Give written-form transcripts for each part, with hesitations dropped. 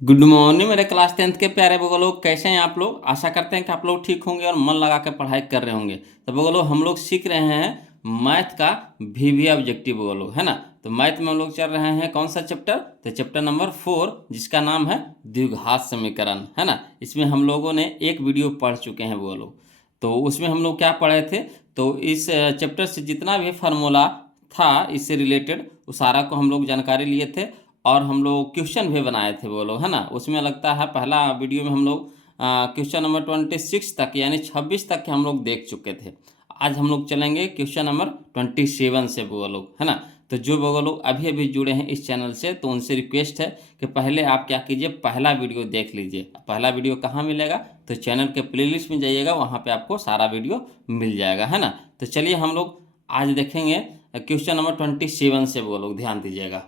Good morning मेरे class 10th के प्यारे बगल लोग, कैसे हैं आप लोग। आशा करते हैं कि आप लोग ठीक होंगे और मन लगा के पढ़ाई कर रहे होंगे। तो बगल लोग हम लोग सीख रहे हैं मैथ का वीवी ऑब्जेक्टिव बगल लोग, है ना। तो मैथ में हम लोग चल रहे हैं कौन सा चैप्टर, तो चैप्टर नंबर 4 जिसका नाम है द्विघात समीकरण, है ना। इसमें हम लोगों ने एक वीडियो पढ़ चुके हैं बगल लोग। तो उसमें हम लोग क्या पढ़े थे, तो इस चैप्टर से जितना भी फार्मूला था इससे रिलेटेड उस सारा को हम लोग जानकारी लिए थे और हम लोग क्वेश्चन भी बनाए थे वो लोग, है ना। उसमें लगता है पहला वीडियो में हम लोग क्वेश्चन नंबर 26 तक यानी 26 तक के हम लोग देख चुके थे। आज हम लोग चलेंगे क्वेश्चन नंबर 27 से वो लोग, है ना। तो जो वो लोग अभी अभी जुड़े हैं इस चैनल से, तो उनसे रिक्वेस्ट है कि पहले आप क्या कीजिए, पहला वीडियो देख लीजिए। पहला वीडियो कहाँ मिलेगा, तो चैनल के प्लेलिस्ट में जाइएगा, वहाँ पे आपको सारा वीडियो मिल जाएगा, है ना। तो चलिए हम लोग आज देखेंगे क्वेश्चन नंबर 27 से वो लोग, ध्यान दीजिएगा।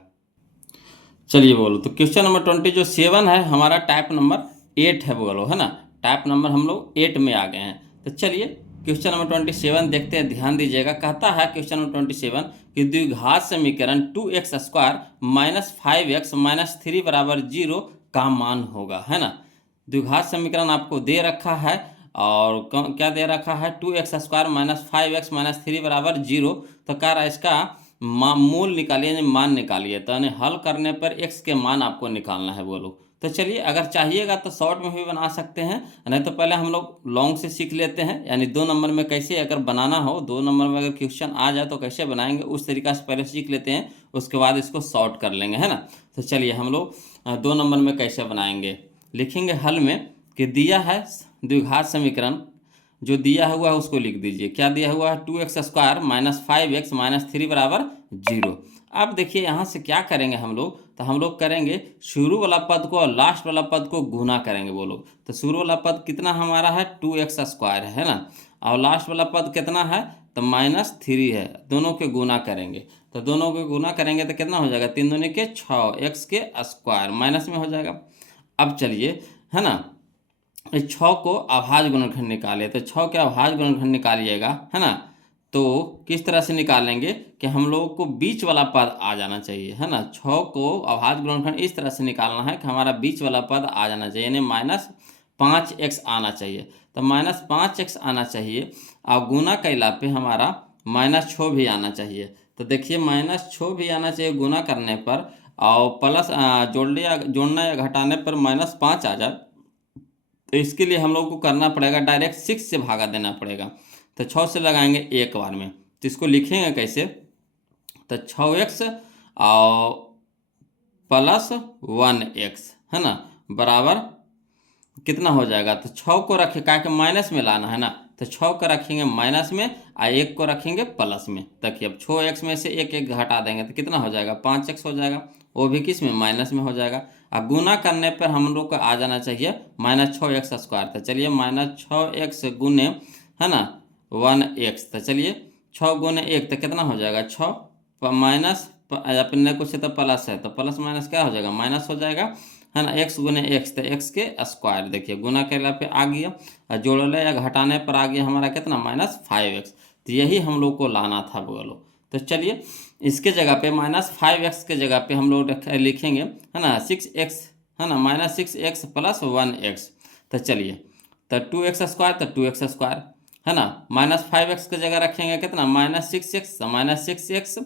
चलिए बोलो, तो क्वेश्चन नंबर 27 है हमारा, टाइप नंबर 8 है बोलो, है ना। टाइप नंबर हम लोग 8 में आ गए हैं। तो चलिए क्वेश्चन नंबर 27 देखते हैं, ध्यान दीजिएगा। कहता है क्वेश्चन नंबर 27 कि द्विघात समीकरण 2x² माइनस 5x माइनस 3 बराबर 0 का मान होगा, है ना। द्विघात समीकरण आपको दे रखा है और क्या दे रखा है, 2x² माइनस 5x माइनस 3 बराबर 0। तो कह रहा है इसका मूल निकालिए यानी मान निकालिए। तो यानी हल करने पर x के मान आपको निकालना है बोलो। तो चलिए अगर चाहिएगा तो शॉर्ट में भी बना सकते हैं, नहीं तो पहले हम लोग लॉन्ग से सीख लेते हैं, यानी 2 नंबर में कैसे अगर बनाना हो, 2 नंबर में अगर क्वेश्चन आ जाए तो कैसे बनाएंगे उस तरीका से पहले सीख लेते हैं, उसके बाद इसको शॉर्ट कर लेंगे, है ना। तो चलिए हम लोग 2 नंबर में कैसे बनाएंगे, लिखेंगे हल में कि दिया है द्विघात समीकरण, जो दिया हुआ है उसको लिख दीजिए। क्या दिया हुआ है, 2x² माइनस 5x माइनस 3 बराबर 0। अब देखिए यहाँ से क्या करेंगे हम लोग, तो हम लोग करेंगे शुरू वाला पद को और लास्ट वाला पद को गुना करेंगे बोलो। तो शुरू वाला पद कितना हमारा है, 2x² है ना, और लास्ट वाला पद कितना है, तो -3 है। दोनों के गुना करेंगे, तो दोनों के गुना करेंगे तो कितना हो जाएगा, 3 दूनी के 6, x के स्क्वायर माइनस में हो जाएगा। अब चलिए, है ना, इस 6 को अभाज्य गुणनखंड निकाले, तो 6 के अभाज्य गुणनखंड निकालिएगा, है ना। तो किस तरह से निकालेंगे कि हम लोगों को बीच वाला पद आ जाना चाहिए, है ना। 6 को अभाज्य गुणनखंड इस तरह से निकालना है कि हमारा बीच वाला पद आ जाना चाहिए, यानी -5x आना चाहिए। तो -5x आना चाहिए और गुना कैला पे हमारा -6 भी आना चाहिए। तो देखिए -6 भी आना चाहिए गुना करने पर, और प्लस जोड़ना या घटाने पर -5 आ जाए। तो इसके लिए हम लोग को करना पड़ेगा, डायरेक्ट 6 से भागा देना पड़ेगा। तो 6 से लगाएंगे एक बार में, तो इसको लिखेंगे कैसे, तो 6x और प्लस 1x, है ना, बराबर कितना हो जाएगा। तो 6 को रखे क्या कि माइनस में लाना है ना, तो 6 को रखेंगे माइनस में और 1 को रखेंगे प्लस में। देखिए अब 6x में से एक एक घटा देंगे तो कितना हो जाएगा, 5x हो जाएगा, वो भी किस में, माइनस में हो जाएगा। अब गुना करने पर हम लोग को आ जाना चाहिए -6x²। तो चलिए -6x गुने, है ना, 1x। तो चलिए 6 गुने 1 तो कितना हो जाएगा, 6 माइनस अपने कुछ तो प्लस है, तो प्लस माइनस क्या हो जाएगा, माइनस हो जाएगा, है ना। x गुने x, तो x के स्क्वायर, देखिए गुना करने पे आ गया और जोड़ने या घटाने पर आ गया हमारा कितना, -5x। तो यही हम लोग को लाना था बोलो। तो चलिए इसके जगह पे -5x के जगह पे हम लोग लिखेंगे, है ना, 6x, है ना, -6x प्लस 1x। तो चलिए तो 2x² तो 2x², है ना, -5x की जगह रखेंगे कितना, -6x, -6x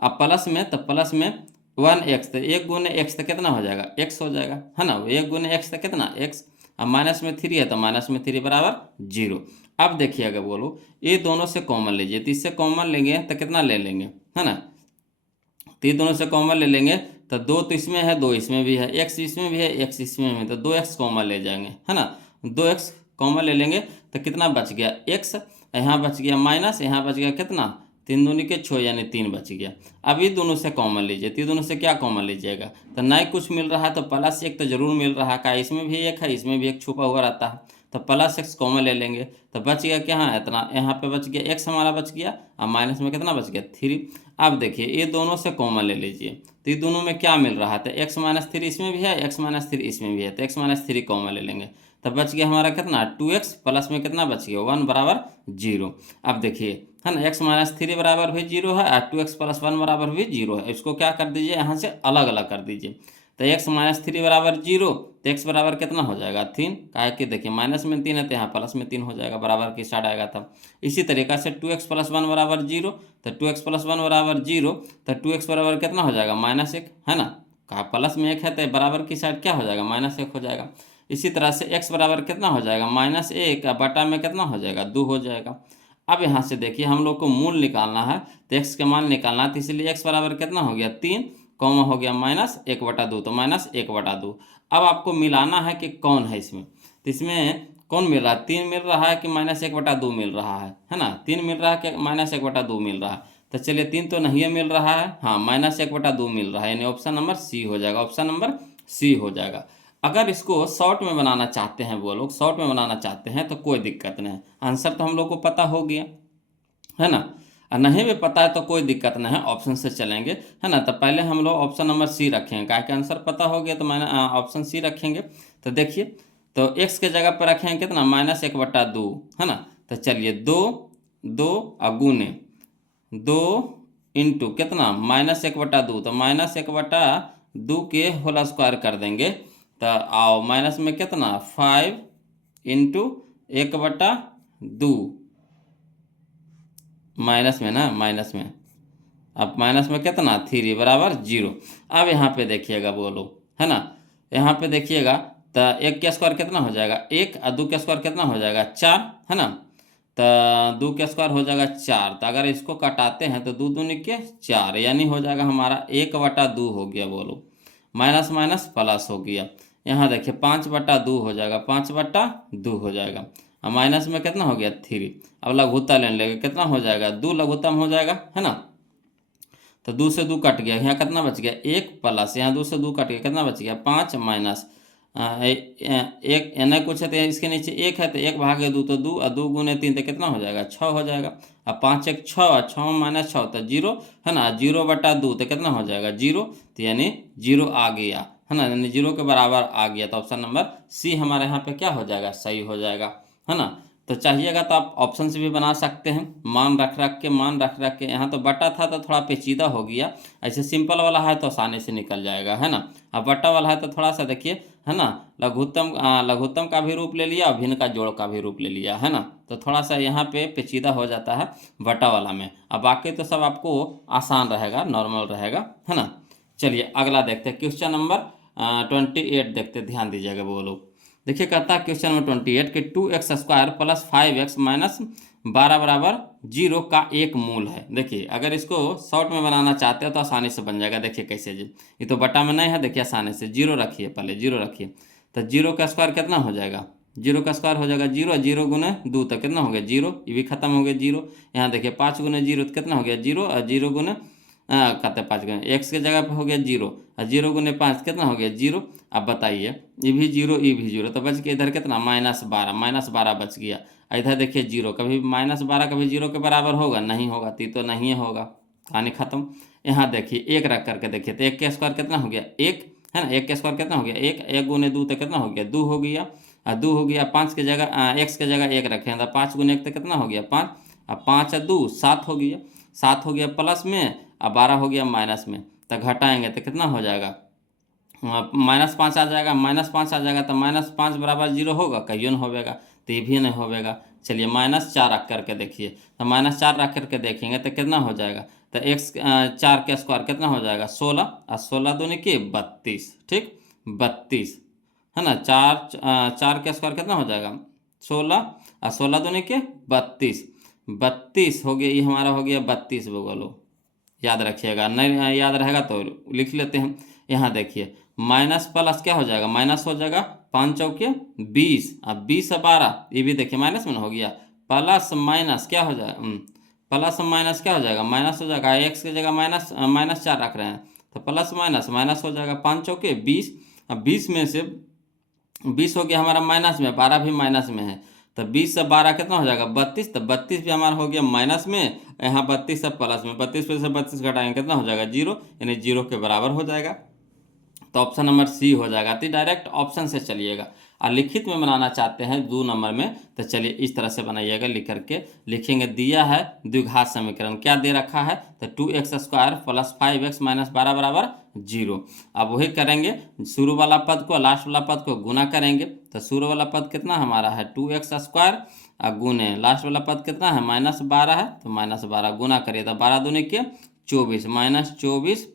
अब प्लस में, तो प्लस में 1x, तो 1 गुने x तो कितना हो जाएगा, x हो जाएगा, है ना। 1 गुने x तो कितना, x। अब माइनस में 3 है तो -3 बराबर 0। अब देखिए अगर बोलो ये दोनों से कॉमन लीजिए, तो इससे कॉमन लेंगे तो कितना ले लेंगे, है ना। तो ये दोनों से कॉमन ले लेंगे, तो 2 तो इसमें है, 2 इसमें भी है, x इसमें भी है, x इसमें भी है, तो 2x कॉमन ले जाएंगे, है ना। 2x कॉमन ले लेंगे तो कितना बच गया, x, यहाँ बच गया माइनस, यहाँ बच गया कितना, 3 दूनी के 6 यानी 3 बच गया। अब ये दोनों से कॉमन लीजिए, तो ये दोनों से क्या कॉमन लीजिएगा, तो नहीं कुछ मिल रहा है तो प्लस 1 तो जरूर मिल रहा है, का इसमें भी 1 है, इसमें भी 1 छुपा हुआ रहता है, तो +x कॉमन ले लेंगे। तो बच गया क्या है, इतना यहाँ पे बच गया x हमारा बच गया, और माइनस में कितना बच गया, 3। अब देखिए ये दोनों से कॉमन ले लीजिए, तो ये दोनों में क्या मिल रहा है, तो x-3 इसमें भी है, x-3 इसमें भी है, तो x-3 कॉमन ले लेंगे। तो बच गया हमारा कितना, 2x प्लस में कितना बच गया, 1 बराबर 0। अब देखिए, है ना, x-3 बराबर भी 0 है और 2x प्लस 1 बराबर भी 0 है। इसको क्या कर दीजिए, यहाँ से अलग अलग कर दीजिए। तो x माइनस 3 बराबर 0, तो x बराबर कितना हो जाएगा 3, काहे कि देखिए माइनस में 3 है तो यहाँ प्लस में 3 हो जाएगा, बराबर की साइड आएगा था। इसी तरीका से 2x प्लस 1 बराबर 0, तो 2x प्लस 1 बराबर 0, तो 2x बराबर कितना हो जाएगा -1, है ना, कहा प्लस में 1 है तो बराबर की साइड क्या हो जाएगा -1 हो जाएगा। इसी तरह से x बराबर कितना हो जाएगा -1 बटा में कितना हो जाएगा 2 हो जाएगा। अब यहाँ से देखिए हम लोग को मूल निकालना है, तो x के मान निकालना है, तो इसलिए x बराबर कितना हो गया 3, कॉमा हो गया -1/2, तो -1/2। अब आपको मिलाना है कि कौन है इसमें, तो इसमें कौन मिल रहा है, 3 मिल रहा है कि -1/2 मिल रहा है ना, 3 मिल रहा है कि -1/2 मिल रहा है। तो चलिए 3 तो नहीं मिल रहा है, हाँ -1/2 मिल रहा है, यानी ऑप्शन नंबर सी हो जाएगा, ऑप्शन नंबर सी हो जाएगा। अगर इसको शॉर्ट में बनाना चाहते हैं, वो लोग शॉर्ट में बनाना चाहते हैं तो कोई दिक्कत नहीं, आंसर तो हम लोग को पता हो गया, है ना, और नहीं भी पता है तो कोई दिक्कत नहीं है, ऑप्शन से चलेंगे, है ना। तो पहले हम लोग ऑप्शन नंबर सी रखेंगे, क्या कि आंसर पता हो गया तो मैंने ऑप्शन सी रखेंगे। तो देखिए, तो x के जगह पर रखेंगे कितना -1/2, है ना। तो चलिए 2 2 और गुने 2 इंटू कितना -1/2, तो -1/2 के होल स्क्वायर कर देंगे, तो आओ माइनस में कितना 5 इंटू 1/2, माइनस में ना, माइनस में, अब माइनस में कितना 3 बराबर 0। अब यहाँ पे देखिएगा बोलो, है ना, यहाँ पे देखिएगा तो 1 का स्क्वायर कितना हो जाएगा 1, और 2 का स्क्वायर कितना हो जाएगा 4, है ना। तो 2 का स्क्वायर हो जाएगा 4, तो अगर इसको कटाते हैं तो 2 दूनी के 4, यानी हो जाएगा हमारा 1/2 हो गया, बोलो माइनस माइनस प्लस हो गया। यहाँ देखिए 5/2 हो जाएगा, 5/2 हो जाएगा, और माइनस में कितना हो गया 3। अब लघुत्तम लेने लगे, कितना हो जाएगा 2 लघुत्तम हो जाएगा, है ना। तो 2 से 2 कट गया, यहाँ कितना बच गया 1 प्लस, यहाँ 2 से 2 कट गया, कितना बच गया 5 माइनस 1, नहीं कुछ है तो इसके नीचे 1 है तो 1/2 तो 2, और 2 गुने 3 तो कितना हो जाएगा 6 हो जाएगा, अब 5 1 6, 6 माइनस 6 तो 0, है ना, 0/2 तो कितना हो जाएगा 0, तो यानी 0 आ गया, है ना, यानी 0 के बराबर आ गया। तो ऑप्शन नंबर सी हमारे यहाँ पे क्या हो जाएगा, सही हो जाएगा, है ना। तो चाहिएगा तो आप ऑप्शन से भी बना सकते हैं, मान रख रख के, यहाँ तो बटा था तो थोड़ा पेचीदा हो गया, ऐसे सिंपल वाला है तो आसानी से निकल जाएगा, है ना। अब बटा वाला है तो थोड़ा सा देखिए, है ना, लघुत्तम का भी रूप ले लिया और भिन्न का जोड़ का भी रूप ले लिया, है ना, तो थोड़ा सा यहाँ पे पेचीदा हो जाता है बटा वाला में। अब बाकी तो सब आपको आसान रहेगा, नॉर्मल रहेगा, है ना। चलिए अगला देखते हैं, क्वेश्चन नंबर 28 देखते, ध्यान दीजिएगा वो लोग। देखिए कहता है क्वेश्चन नंबर 28 कि 2x² प्लस 5x माइनस 12 बराबर 0 का एक मूल है। देखिए अगर इसको शॉर्ट में बनाना चाहते हो तो आसानी से बन जाएगा, देखिए कैसे जी, ये तो बटा में नहीं है, देखिए आसानी से 0 रखिए, पहले 0 रखिए, तो 0 का स्क्वायर कितना हो जाएगा, 0 का स्क्वायर हो जाएगा 0, 0 गुने 2 तो कितना हो गया 0, ये भी खत्म हो गया 0। यहाँ देखिए 5 गुने 0 तो कितना हो गया 0, और 0 गुने कहते 5 गुने x के जगह पे हो गया 0, और 0 गुने 5 कितना हो गया 0। अब बताइए ये भी 0 ये भी 0, तो बच गया इधर कितना -12 बच गया। इधर देखिए 0, कभी -12 कभी 0 के बराबर होगा, नहीं होगा, तो नहीं होगा, कहानी खत्म। यहाँ देखिए 1 रख करके देखिए, तो 1 का स्क्वायर कितना हो गया 1, है ना, 1 का स्क्वायर कितना हो गया 1, 1 गुने 2 तो कितना हो गया 2 हो गया, और 2 हो गया, 5 के जगह x के जगह 1 रखें तो 5 गुने 1 तो कितना हो गया 5, अब 5 और 2 7 हो गया, 7 हो गया प्लस में, अब 12 हो गया माइनस में, तो घटाएंगे तो कितना हो जाएगा -5 आ जाएगा, -5 आ जाएगा, तो -5 बराबर 0 होगा, कहियो न होगा, तो ये भी नहीं होगा। चलिए -4 रख करके देखिए, तो -4 रख करके देखेंगे तो कितना हो जाएगा, तो 4 का स्क्वायर कितना हो जाएगा 16, और 16 दूनी के 32, ठीक 32, है ना, 4 का स्क्वायर कितना हो जाएगा 16, और 16 दूनी के 32, 32 हो गया, ये हमारा हो गया 32 बोलो, याद रखिएगा, नहीं याद रहेगा तो लिख लेते हैं। यहाँ देखिए माइनस प्लस क्या हो जाएगा, माइनस हो जाएगा 5 चौके 20, अब 20 से 12 ये भी देखिए माइनस में हो गया, प्लस माइनस क्या हो जाएगा, प्लस माइनस क्या हो जाएगा माइनस हो जाएगा, x की जगह -4 रख रहे हैं तो प्लस माइनस माइनस हो जाएगा, 5 चौके 20, अब 20 में से 20 हो गया हमारा माइनस में, 12 भी माइनस में है, तो 20 से 12 कितना हो जाएगा 32, तो 32 भी हमारा हो गया माइनस में, यहाँ 32 से प्लस में, 32 पे से 32 घटाएंगे कितना हो जाएगा 0, यानी 0 के बराबर हो जाएगा। तो ऑप्शन नंबर सी हो जाएगा। तो डायरेक्ट ऑप्शन से चलिएगा। और लिखित में बनाना चाहते हैं 2 नंबर में, तो चलिए इस तरह से बनाइएगा। लिख करके लिखेंगे, दिया है द्विघात समीकरण, क्या दे रखा है, तो 2x² + 5x - 12 बराबर 0। अब वही करेंगे, शुरू वाला पद को लास्ट वाला पद को गुना करेंगे। तो शुरू वाला पद कितना हमारा है 2x² और गुने लास्ट वाला पद कितना है -12 है, तो -12 गुना करिए तो 12 दूनी के 24 -24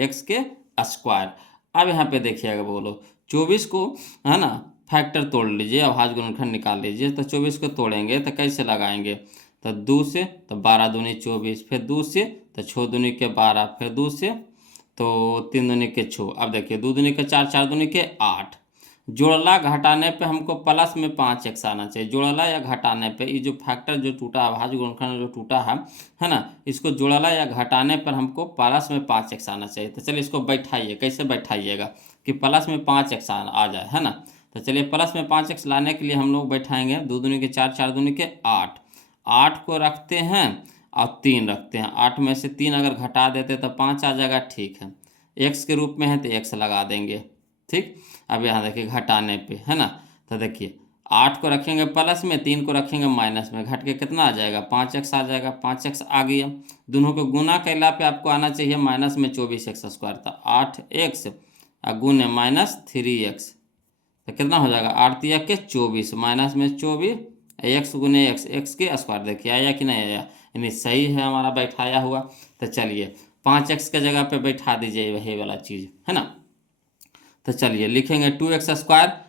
x के स्क्वायर। अब यहाँ पे देखिएगा बोलो 24 को है ना फैक्टर तोड़ लीजिए, अभाज्य गुणनखंड निकाल लीजिए। तो 24 को तोड़ेंगे तो कैसे लगाएंगे, तो 2 से, तो 12 दूनी 24, फिर 2 से तो 6 दूनी के 12, फिर 2 से तो 3 दूनी के 6। अब देखिए 2 दूनी के 4, 4 दूनी के 8। जोड़ला घटाने पे हमको प्लस में 5x आना चाहिए। जोड़ला या घटाने पे ये जो फैक्टर जो टूटा, अभाज्य गुणनखंड जो टूटा है ना, इसको जोड़ला या घटाने पर हमको प्लस में 5x आना चाहिए। तो चलिए इसको बैठाइए, कैसे बैठाइएगा कि प्लस में 5x आ जाए, है ना। तो चलिए प्लस में 5x लाने के लिए हम लोग बैठाएंगे 2 दूनी के 4, 4 दूनी के 8। 8 को रखते हैं और 3 रखते हैं। 8 में से 3 अगर घटा देते तो 5 आ जाएगा, ठीक है। x के रूप में है तो x लगा देंगे, ठीक। अब यहाँ देखिए घटाने पे, है ना, तो देखिए 8 को रखेंगे प्लस में, 3 को रखेंगे माइनस में, घट के कितना आ जाएगा 5x आ जाएगा। 5x आ गया। दोनों को गुना कैला पे आपको आना चाहिए माइनस में 24x²। तो 8x और गुने -3x, तो कितना हो जाएगा 8 तिया के 24 माइनस में 24 x गुने x के स्क्वायर। देखिए आया कि नहीं आया, यानी सही है हमारा बैठाया हुआ। तो चलिए 5x के जगह पे बैठा दीजिए वही वाला चीज़, है ना। तो चलिए लिखेंगे 2x²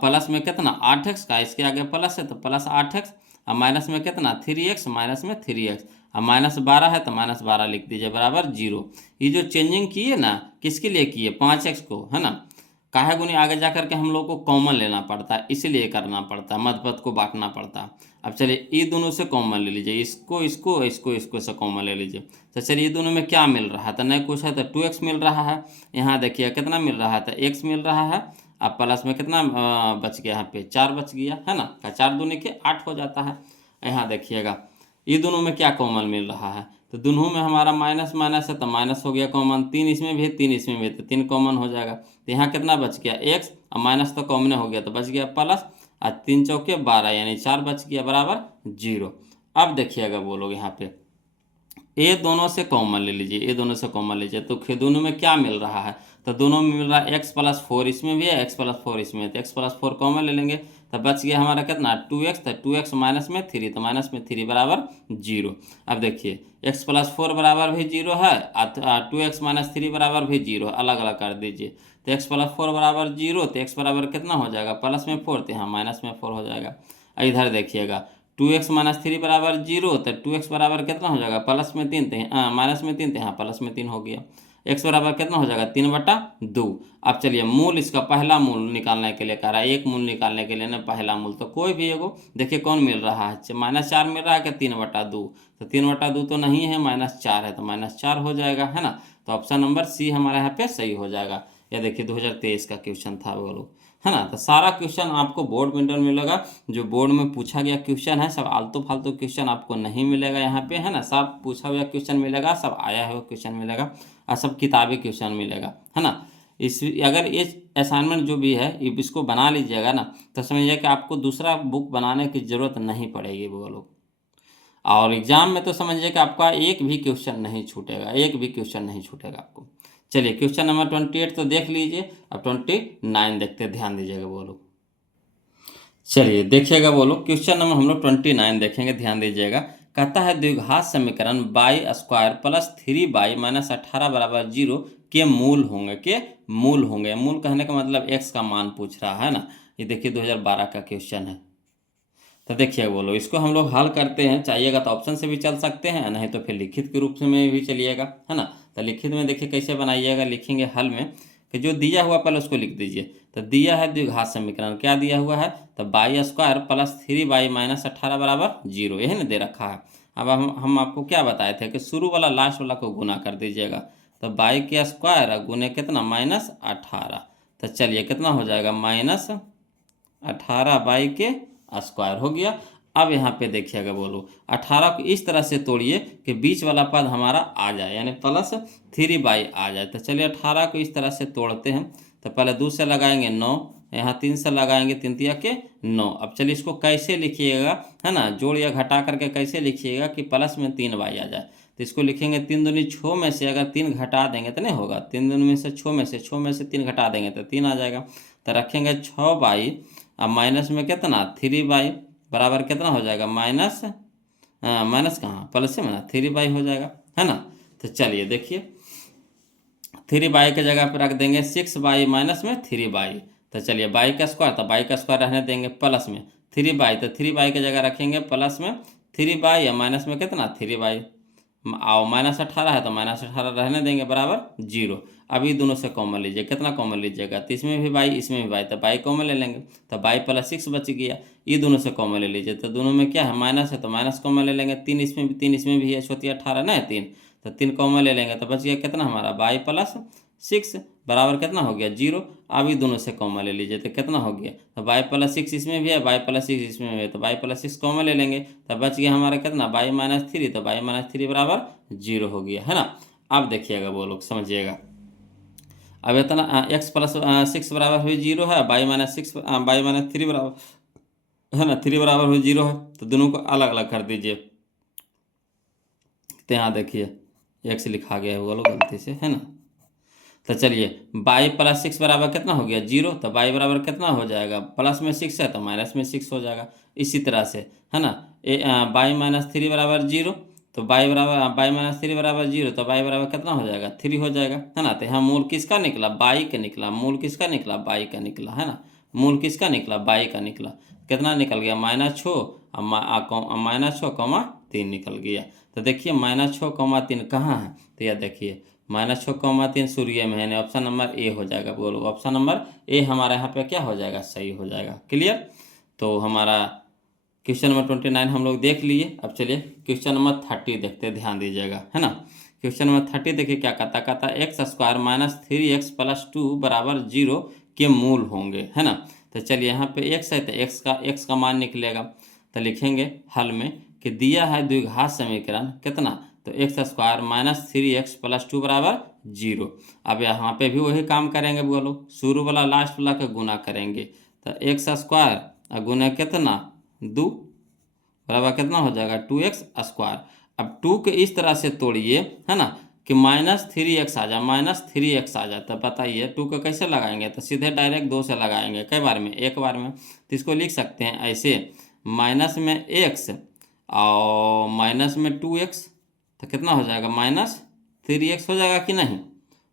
प्लस में कितना 8x का, इसके आगे प्लस है तो प्लस 8x, और माइनस में कितना 3x, माइनस में 3x, और -12 है तो -12 लिख दीजिए बराबर 0। ये जो चेंजिंग किए ना, किसके लिए किए 5x को, है ना। काहे गुनी आगे जा करके हम लोग को कॉमन लेना पड़ता है, इसीलिए करना पड़ता है, मध्य को बांटना पड़ता है। अब चलिए ये दोनों से कॉमन ले लीजिए, इसको इसको इसको इसको से कॉमन ले लीजिए। तो चलिए ये दोनों में क्या मिल रहा है, तो नहीं कुछ है तो 2x मिल रहा है। यहाँ देखिए कितना मिल रहा है, तो x मिल रहा है। अब प्लस में कितना बच गया, यहाँ पे 4 बच गया, है ना। का 4 दूनी के 8 हो जाता है। यहाँ देखिएगा ये दोनों में क्या कॉमन मिल रहा है, तो दोनों में हमारा माइनस माइनस है तो माइनस हो गया कॉमन। 3 इसमें भी है 3 इसमें भी है तो 3 कॉमन हो जाएगा। तो यहाँ कितना बच गया x, और माइनस तो कॉमन हो गया तो बच गया प्लस, और 3 चौके 12 यानी 4 बच गया बराबर 0। अब देखिएगा वो लोग यहाँ पे ये दोनों से कॉमन ले लीजिए, ये दोनों से कॉमन लीजिए तो दोनों में क्या मिल रहा है, तो दोनों में मिल रहा है x + 4 इसमें भी है, x + 4 इसमें है, तो x + 4 कॉमन ले लेंगे तो बच गया हमारा कितना 2x, तो 2x माइनस में 3 तो माइनस में 3 बराबर 0। अब देखिए x + 4 बराबर भी 0 है और 2x - 3 बराबर भी 0, अलग अलग कर दीजिए। तो x + 4 बराबर 0, तो x बराबर कितना हो जाएगा प्लस में 4, तो यहाँ माइनस में 4 हो जाएगा। इधर देखिएगा 2x - 3 बराबर 0, तो 2x बराबर कितना हो जाएगा प्लस में 3, तो माइनस में 3, तो यहाँ प्लस में 3 हो गया। x बराबर कितना हो जाएगा 3/2। अब चलिए मूल इसका पहला मूल निकालने के लिए कह रहा है, एक मूल निकालने के लिए ना पहला मूल, तो कोई भी एगो देखिए कौन मिल रहा है, -4 मिल रहा है कि 3/2, तो 3/2 तो नहीं है, -4 है तो -4 हो जाएगा, है ना। तो ऑप्शन नंबर सी हमारा यहाँ पे सही हो जाएगा। यह देखिए 2023 का क्वेश्चन था वो लोग, है ना। तो सारा क्वेश्चन आपको बोर्ड में मिलेगा, जो बोर्ड में पूछा गया क्वेश्चन है, सब आलतू फालतू क्वेश्चन आपको नहीं मिलेगा यहाँ पे, है ना। सब पूछा हुआ क्वेश्चन मिलेगा, सब आया हुआ क्वेश्चन मिलेगा, और सब किताबी क्वेश्चन मिलेगा, है ना। इस अगर ये असाइनमेंट जो भी है इसको बना लीजिएगा ना, तो समझिए कि आपको दूसरा बुक बनाने की ज़रूरत नहीं पड़ेगी वो लोग। और एग्जाम में तो समझिए कि आपका एक भी क्वेश्चन नहीं छूटेगा, एक भी क्वेश्चन नहीं छूटेगा आपको। चलिए क्वेश्चन नंबर 28 तो देख लीजिए, अब 29 देखते हैं, ध्यान दीजिएगा वो लोग। चलिए देखिएगा वो लोग, क्वेश्चन नंबर हम लोग 29 देखेंगे, ध्यान दीजिएगा। कहता है द्विघात समीकरण y² + 3y - 18 बराबर 0 के मूल होंगे। मूल कहने का मतलब x का मान पूछ रहा है ना। ये देखिए 2012 का क्वेश्चन है। तो देखिए बोलो इसको हम लोग हल करते हैं, चाहिएगा तो ऑप्शन से भी चल सकते हैं, नहीं तो फिर लिखित के रूप में भी चलिएगा, है ना। तो लिखित में देखिए कैसे बनाइएगा, लिखेंगे हल में कि जो दिया हुआ पहले उसको लिख दीजिए। तो दिया है द्विघात समीकरण, क्या दिया हुआ है, तो y² + 3y - 18 बराबर 0, यही ना दे रखा है। अब हम आपको क्या बताए थे कि शुरू वाला लास्ट वाला को गुना कर दीजिएगा, तो y² गुने कितना -18, तो चलिए कितना हो जाएगा -18 y² हो गया। अब यहाँ पे देखिएगा बोलो 18 को इस तरह से तोड़िए कि बीच वाला पद हमारा आ जाए, यानी +3/, आ जाए। तो चलिए 18 को इस तरह से तोड़ते हैं। तो पहले 2 से लगाएंगे 9, यहाँ 3 से लगाएंगे, 3 तिया के 9। अब चलिए इसको कैसे लिखिएगा, है ना, जोड़ या घटा करके कैसे लिखिएगा कि प्लस में 3/, आ जाए। तो इसको लिखेंगे 3 दूनी 6 में से अगर 3 घटा देंगे तो नहीं होगा, 3 दूनी में से 6 में से 3 घटा देंगे तो 3 आ जाएगा। तो रखेंगे 6/, अब माइनस में कितना 3/, बराबर कितना हो जाएगा माइनस, माइनस कहाँ, प्लस में ना 3/, हो जाएगा, है ना। तो चलिए देखिए 3/, के जगह पर रख देंगे 6/, माइनस में 3/। तो चलिए बाई का स्क्वायर, तो बाई का स्क्वायर रहने देंगे प्लस में 3/, तो 3/, की जगह रखेंगे प्लस में 3/, या माइनस में कितना 3/, और -18 है तो -18 रहने देंगे, बराबर 0। अभी दोनों से कॉमन लीजिए, कितना कॉमन लीजिएगा, तो इसमें भी बाई इसमें भी बाई, तो बाई कॉमन ले लेंगे, तो बाई +6 बच गया। ये दोनों से कॉमन ले लीजिए, तो दोनों में क्या है माइनस है तो माइनस कॉमन ले लेंगे, 3 इसमें भी है, छोटी 18 ना है 3, तो 3 कॉमन ले लेंगे, तो बच गया कितना हमारा बाई +6, बराबर कितना हो गया 0। अभी दोनों से कॉमन ले लीजिए, तो कितना हो गया, तो बाई +6 इसमें भी है, बाई +6 इसमें भी है, तो बाई +6 कॉमन ले लेंगे, तो बच गया हमारा कितना बाई -3, तो बाई -3 बराबर 0 हो गया, है ना। अब देखिएगा वो लोग समझिएगा, अब इतना x +6 बराबर हुई 0 है, बाई -3 बराबर, है ना, 3 बराबर हुई 0 है, तो दोनों को अलग अलग कर दीजिए। तो यहाँ देखिए x लिखा गया है वो लोग गलती से, है ना। तो चलिए बाई +6 बराबर कितना हो गया 0, तो बाई बराबर कितना हो जाएगा, प्लस में 6 है तो माइनस में 6 हो जाएगा। इसी तरह से, है ना, बाई -3 बराबर 0, तो बाई -3 बराबर 0, तो बाई बराबर कितना हो जाएगा 3 हो जाएगा, है ना। तो यहाँ मूल किसका निकला, बाई का निकला, मूल किसका निकला, बाई का निकला, है ना, मूल किसका निकला, बाई का निकला। कितना निकल गया -6,3 निकल गया। तो देखिए -6,3 कहाँ है, तो यह देखिए -6,3 सूर्य में है, यानी ऑप्शन नंबर ए हो जाएगा। बोलो ऑप्शन नंबर ए हमारा यहाँ पे क्या हो जाएगा, सही हो जाएगा। क्लियर। तो हमारा क्वेश्चन नंबर 29 हम लोग देख लिए। अब चलिए क्वेश्चन नंबर 30 देखते हैं, ध्यान दीजिएगा, है ना। क्वेश्चन नंबर 30 देखिए क्या कहता x² - 3x + 2 बराबर 0 के मूल होंगे, है ना। तो चलिए यहाँ पे x है तो x का मान निकलेगा, तो लिखेंगे हल में कि दिया है द्विघात समीकरण कितना, तो x² - 3x + 2 बराबर 0। अब यहाँ पे भी वही काम करेंगे, बोलो शुरू वाला लास्ट वाला का गुना करेंगे, तो x² गुना कितना 2 बराबर कितना हो जाएगा 2x²। अब 2 के इस तरह से तोड़िए, है ना, कि -3x आ जाए, -3x आ जाए, तो बताइए 2 को कैसे लगाएंगे, तो सीधे डायरेक्ट 2 से लगाएंगे, कई बार में, एक बार में। तो इसको लिख सकते हैं ऐसे, माइनस में x और माइनस में 2x, तो कितना हो जाएगा -3x हो जाएगा कि नहीं,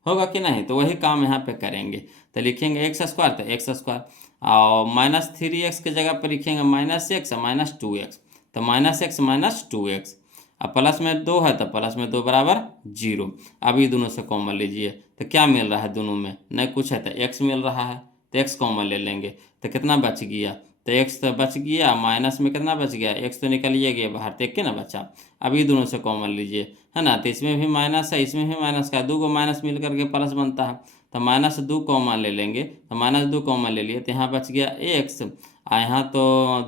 होगा कि नहीं। तो वही काम यहाँ पे करेंगे, तो लिखेंगे x² तो x² और -3x के जगह पर लिखेंगे -x -2x, तो -x -2x। अब प्लस में 2 है तो प्लस में 2 बराबर 0। अभी दोनों से कॉमन लीजिए, तो क्या मिल रहा है दोनों में, नहीं कुछ है तो x मिल रहा है, तो x कॉमन ले लेंगे, तो कितना बच गया, तो x तो बच गया, माइनस में कितना बच गया, x तो निकलिए गया बाहर, तो एक ना बचा। अभी दोनों से कॉमन लीजिए, है ना, तो इसमें भी माइनस है, इसमें भी माइनस का, 2 को माइनस मिल करके प्लस बनता है, तो -2 कॉमन ले लेंगे, तो -2 कॉमन ले लिए, तो यहाँ बच गया x, यहाँ तो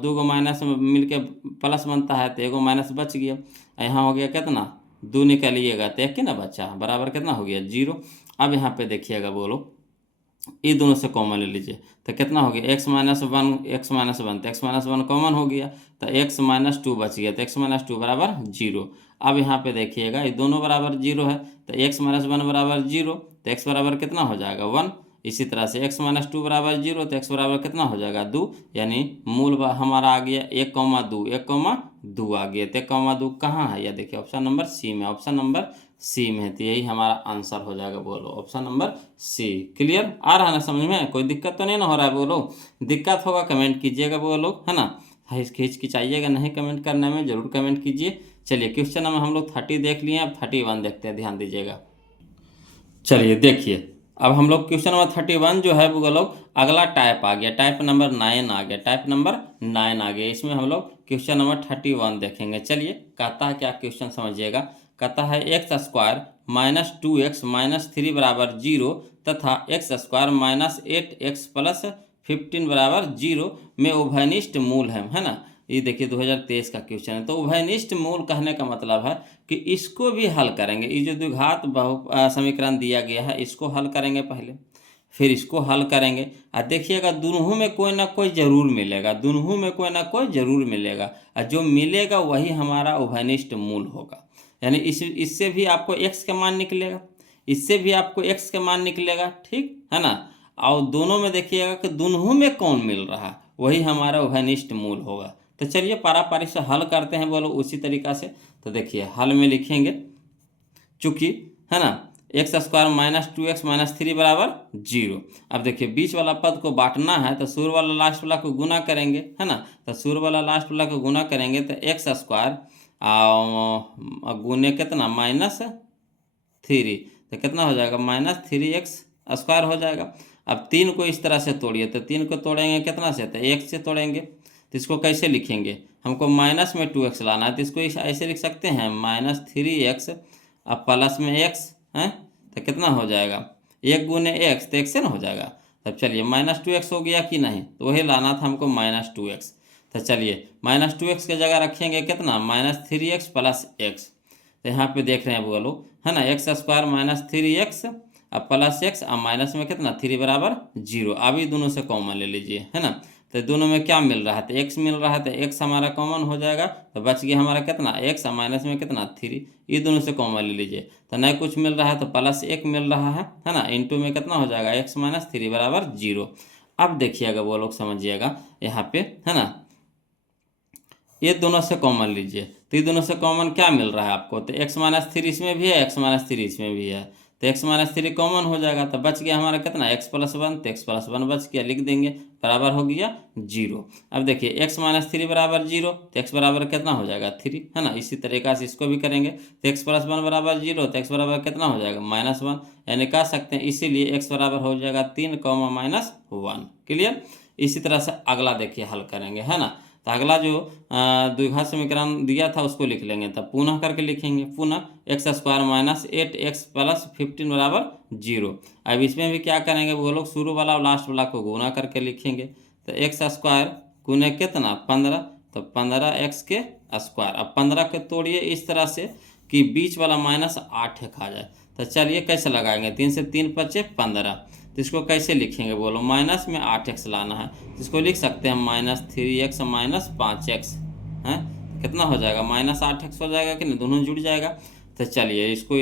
2 को माइनस मिल के प्लस बनता है, तो 1 माइनस बच गया, यहाँ हो गया कितना 2 निकालिएगा तो 1 ना बचा, बराबर कितना हो गया 0। अब यहाँ पे देखिएगा, बोलो ये दोनों से कॉमन ले लीजिए, तो कितना हो गया x - 1 तो x - 1 कॉमन हो गया, तो x - 2 बच गया, तो x - 2 बराबर 0। अब यहाँ पे देखिएगा ये दोनों बराबर 0 है, तो x - 1 बराबर 0, तो x बराबर कितना हो जाएगा 1। इसी तरह से x - 2 बराबर 0, तो x बराबर कितना हो जाएगा 2, यानी मूल हमारा आ गया 1,2 1,2 आ गया, तो 1,2 कहाँ है, या देखिए ऑप्शन नंबर सी में, ऑप्शन नंबर सी में है, तो यही हमारा आंसर हो जाएगा। बोलो ऑप्शन नंबर सी। क्लियर, आ रहा है ना समझ में, कोई दिक्कत तो नहीं ना हो रहा है, बोलो दिक्कत होगा कमेंट कीजिएगा, बोलो, है ना, हिचकिचाइएगा नहीं कमेंट करने में, जरूर कमेंट कीजिए। चलिए क्वेश्चन नंबर हम लोग 30 देख लिए, अब 31 देखते हैं, ध्यान दीजिएगा। चलिए देखिए अब हम लोग क्वेश्चन नंबर 31 जो है वो लोग अगला टाइप आ गया, टाइप नंबर 9 आ गया, टाइप नंबर 9 आ गया। इसमें हम लोग क्वेश्चन नंबर 31 देखेंगे। चलिए कहता है क्या क्वेश्चन समझिएगा, कहता है x² - 2x - 3 बराबर 0 तथा x² - 8x + 15 बराबर 0 में उभयनिष्ठ मूल है ना। ये देखिए 2023 का क्वेश्चन है। तो उभयनिष्ठ मूल कहने का मतलब है कि इसको भी हल करेंगे। ये जो द्विघात समीकरण दिया गया है इसको हल करेंगे पहले, फिर इसको हल करेंगे। और देखिएगा दोनों में कोई ना कोई जरूर मिलेगा, दोनों में कोई ना कोई जरूर मिलेगा, और जो मिलेगा वही हमारा उभयनिष्ठ मूल होगा। यानी इससे भी आपको x का मान निकलेगा, इससे भी आपको x का मान निकलेगा, ठीक है ना। और दोनों में देखिएगा कि दोनों में कौन मिल रहा है वही हमारा उभयनिष्ठ मूल होगा। तो चलिए पारापारी से हल करते हैं बोलो उसी तरीका से। तो देखिए हल में लिखेंगे, चूंकि है ना x square minus 2x minus 3 बराबर 0। अब देखिए बीच वाला पद को बांटना है तो शुरू वाला लास्ट वाला को गुना करेंगे, है ना। तो शुरू वाला लास्ट वाला को गुना करेंगे तो एक्स स्क्वायर गुने कितना -3, तो कितना हो जाएगा -3x स्क्वायर हो जाएगा। अब 3 को इस तरह से तोड़िए, तो 3 को तोड़ेंगे कितना से, तो 1 से तोड़ेंगे। तो इसको कैसे लिखेंगे, हमको माइनस में 2x लाना है, तो इसको ऐसे लिख सकते हैं -3x अब प्लस में x है, तो कितना हो जाएगा 1 गुने x, तो x से ना हो जाएगा। तब चलिए -2x हो गया कि नहीं, तो वही लाना था हमको -2x। तो चलिए -2x की जगह रखेंगे कितना -3x प्लस x। तो यहाँ पे देख रहे हैं वो लोग, है ना, एक्स स्क्वायर -3x अब प्लस x अब माइनस में कितना 3 बराबर 0। अब ये दोनों से कॉमन ले लीजिए, है ना। तो दोनों में क्या मिल रहा है, तो x मिल रहा है, तो x हमारा कॉमन हो जाएगा, तो बच गया हमारा कितना x और माइनस में कितना 3। ये दोनों से कॉमन ले लीजिए, तो नहीं कुछ मिल रहा है तो प्लस 1 मिल रहा है ना। इंटू में कितना हो जाएगा x माइनस 3 बराबर 0। अब देखिएगा वो लोग समझिएगा यहाँ पे, है ना, ये दोनों से कॉमन लीजिए, तो ये दोनों से कॉमन क्या मिल रहा है आपको, तो x माइनस 3 इसमें भी है, x माइनस 3 इसमें भी है, तो x माइनस 3 कॉमन हो जाएगा, तो बच गया हमारा कितना x प्लस 1, तो x प्लस 1 बच गया, लिख देंगे बराबर हो गया 0। अब देखिए x माइनस 3 बराबर 0, तो x बराबर कितना हो जाएगा 3, है ना। इसी तरीका से इसको भी करेंगे, तो x प्लस 1 बराबर 0, तो x बराबर कितना हो जाएगा -1, यानी कह सकते हैं इसीलिए x बराबर हो जाएगा 3 -1। क्लियर। इसी तरह से अगला देखिए हल करेंगे, है ना। तो अगला जो द्विघात समीकरण दिया था उसको लिख लेंगे, तब पुनः करके लिखेंगे, पुनः एक्स स्क्वायर -8x प्लस 15 बराबर 0। अब इसमें भी क्या करेंगे वो लोग, शुरू वाला और लास्ट वाला को गुना करके लिखेंगे, तो एक्स स्क्वायर गुने कितना 15, तो 15x के स्क्वायर। अब 15 के तोड़िए इस तरह से कि बीच वाला -8 खा जाए। तो चलिए कैसे लगाएंगे, 3 से 3 बचे 15, तो इसको कैसे लिखेंगे बोलो, माइनस में 8x लाना है, तो इसको लिख सकते हैं -3x -5x है, कितना हो जाएगा -8x हो जाएगा कि नहीं, दोनों जुड़ जाएगा। तो चलिए इसको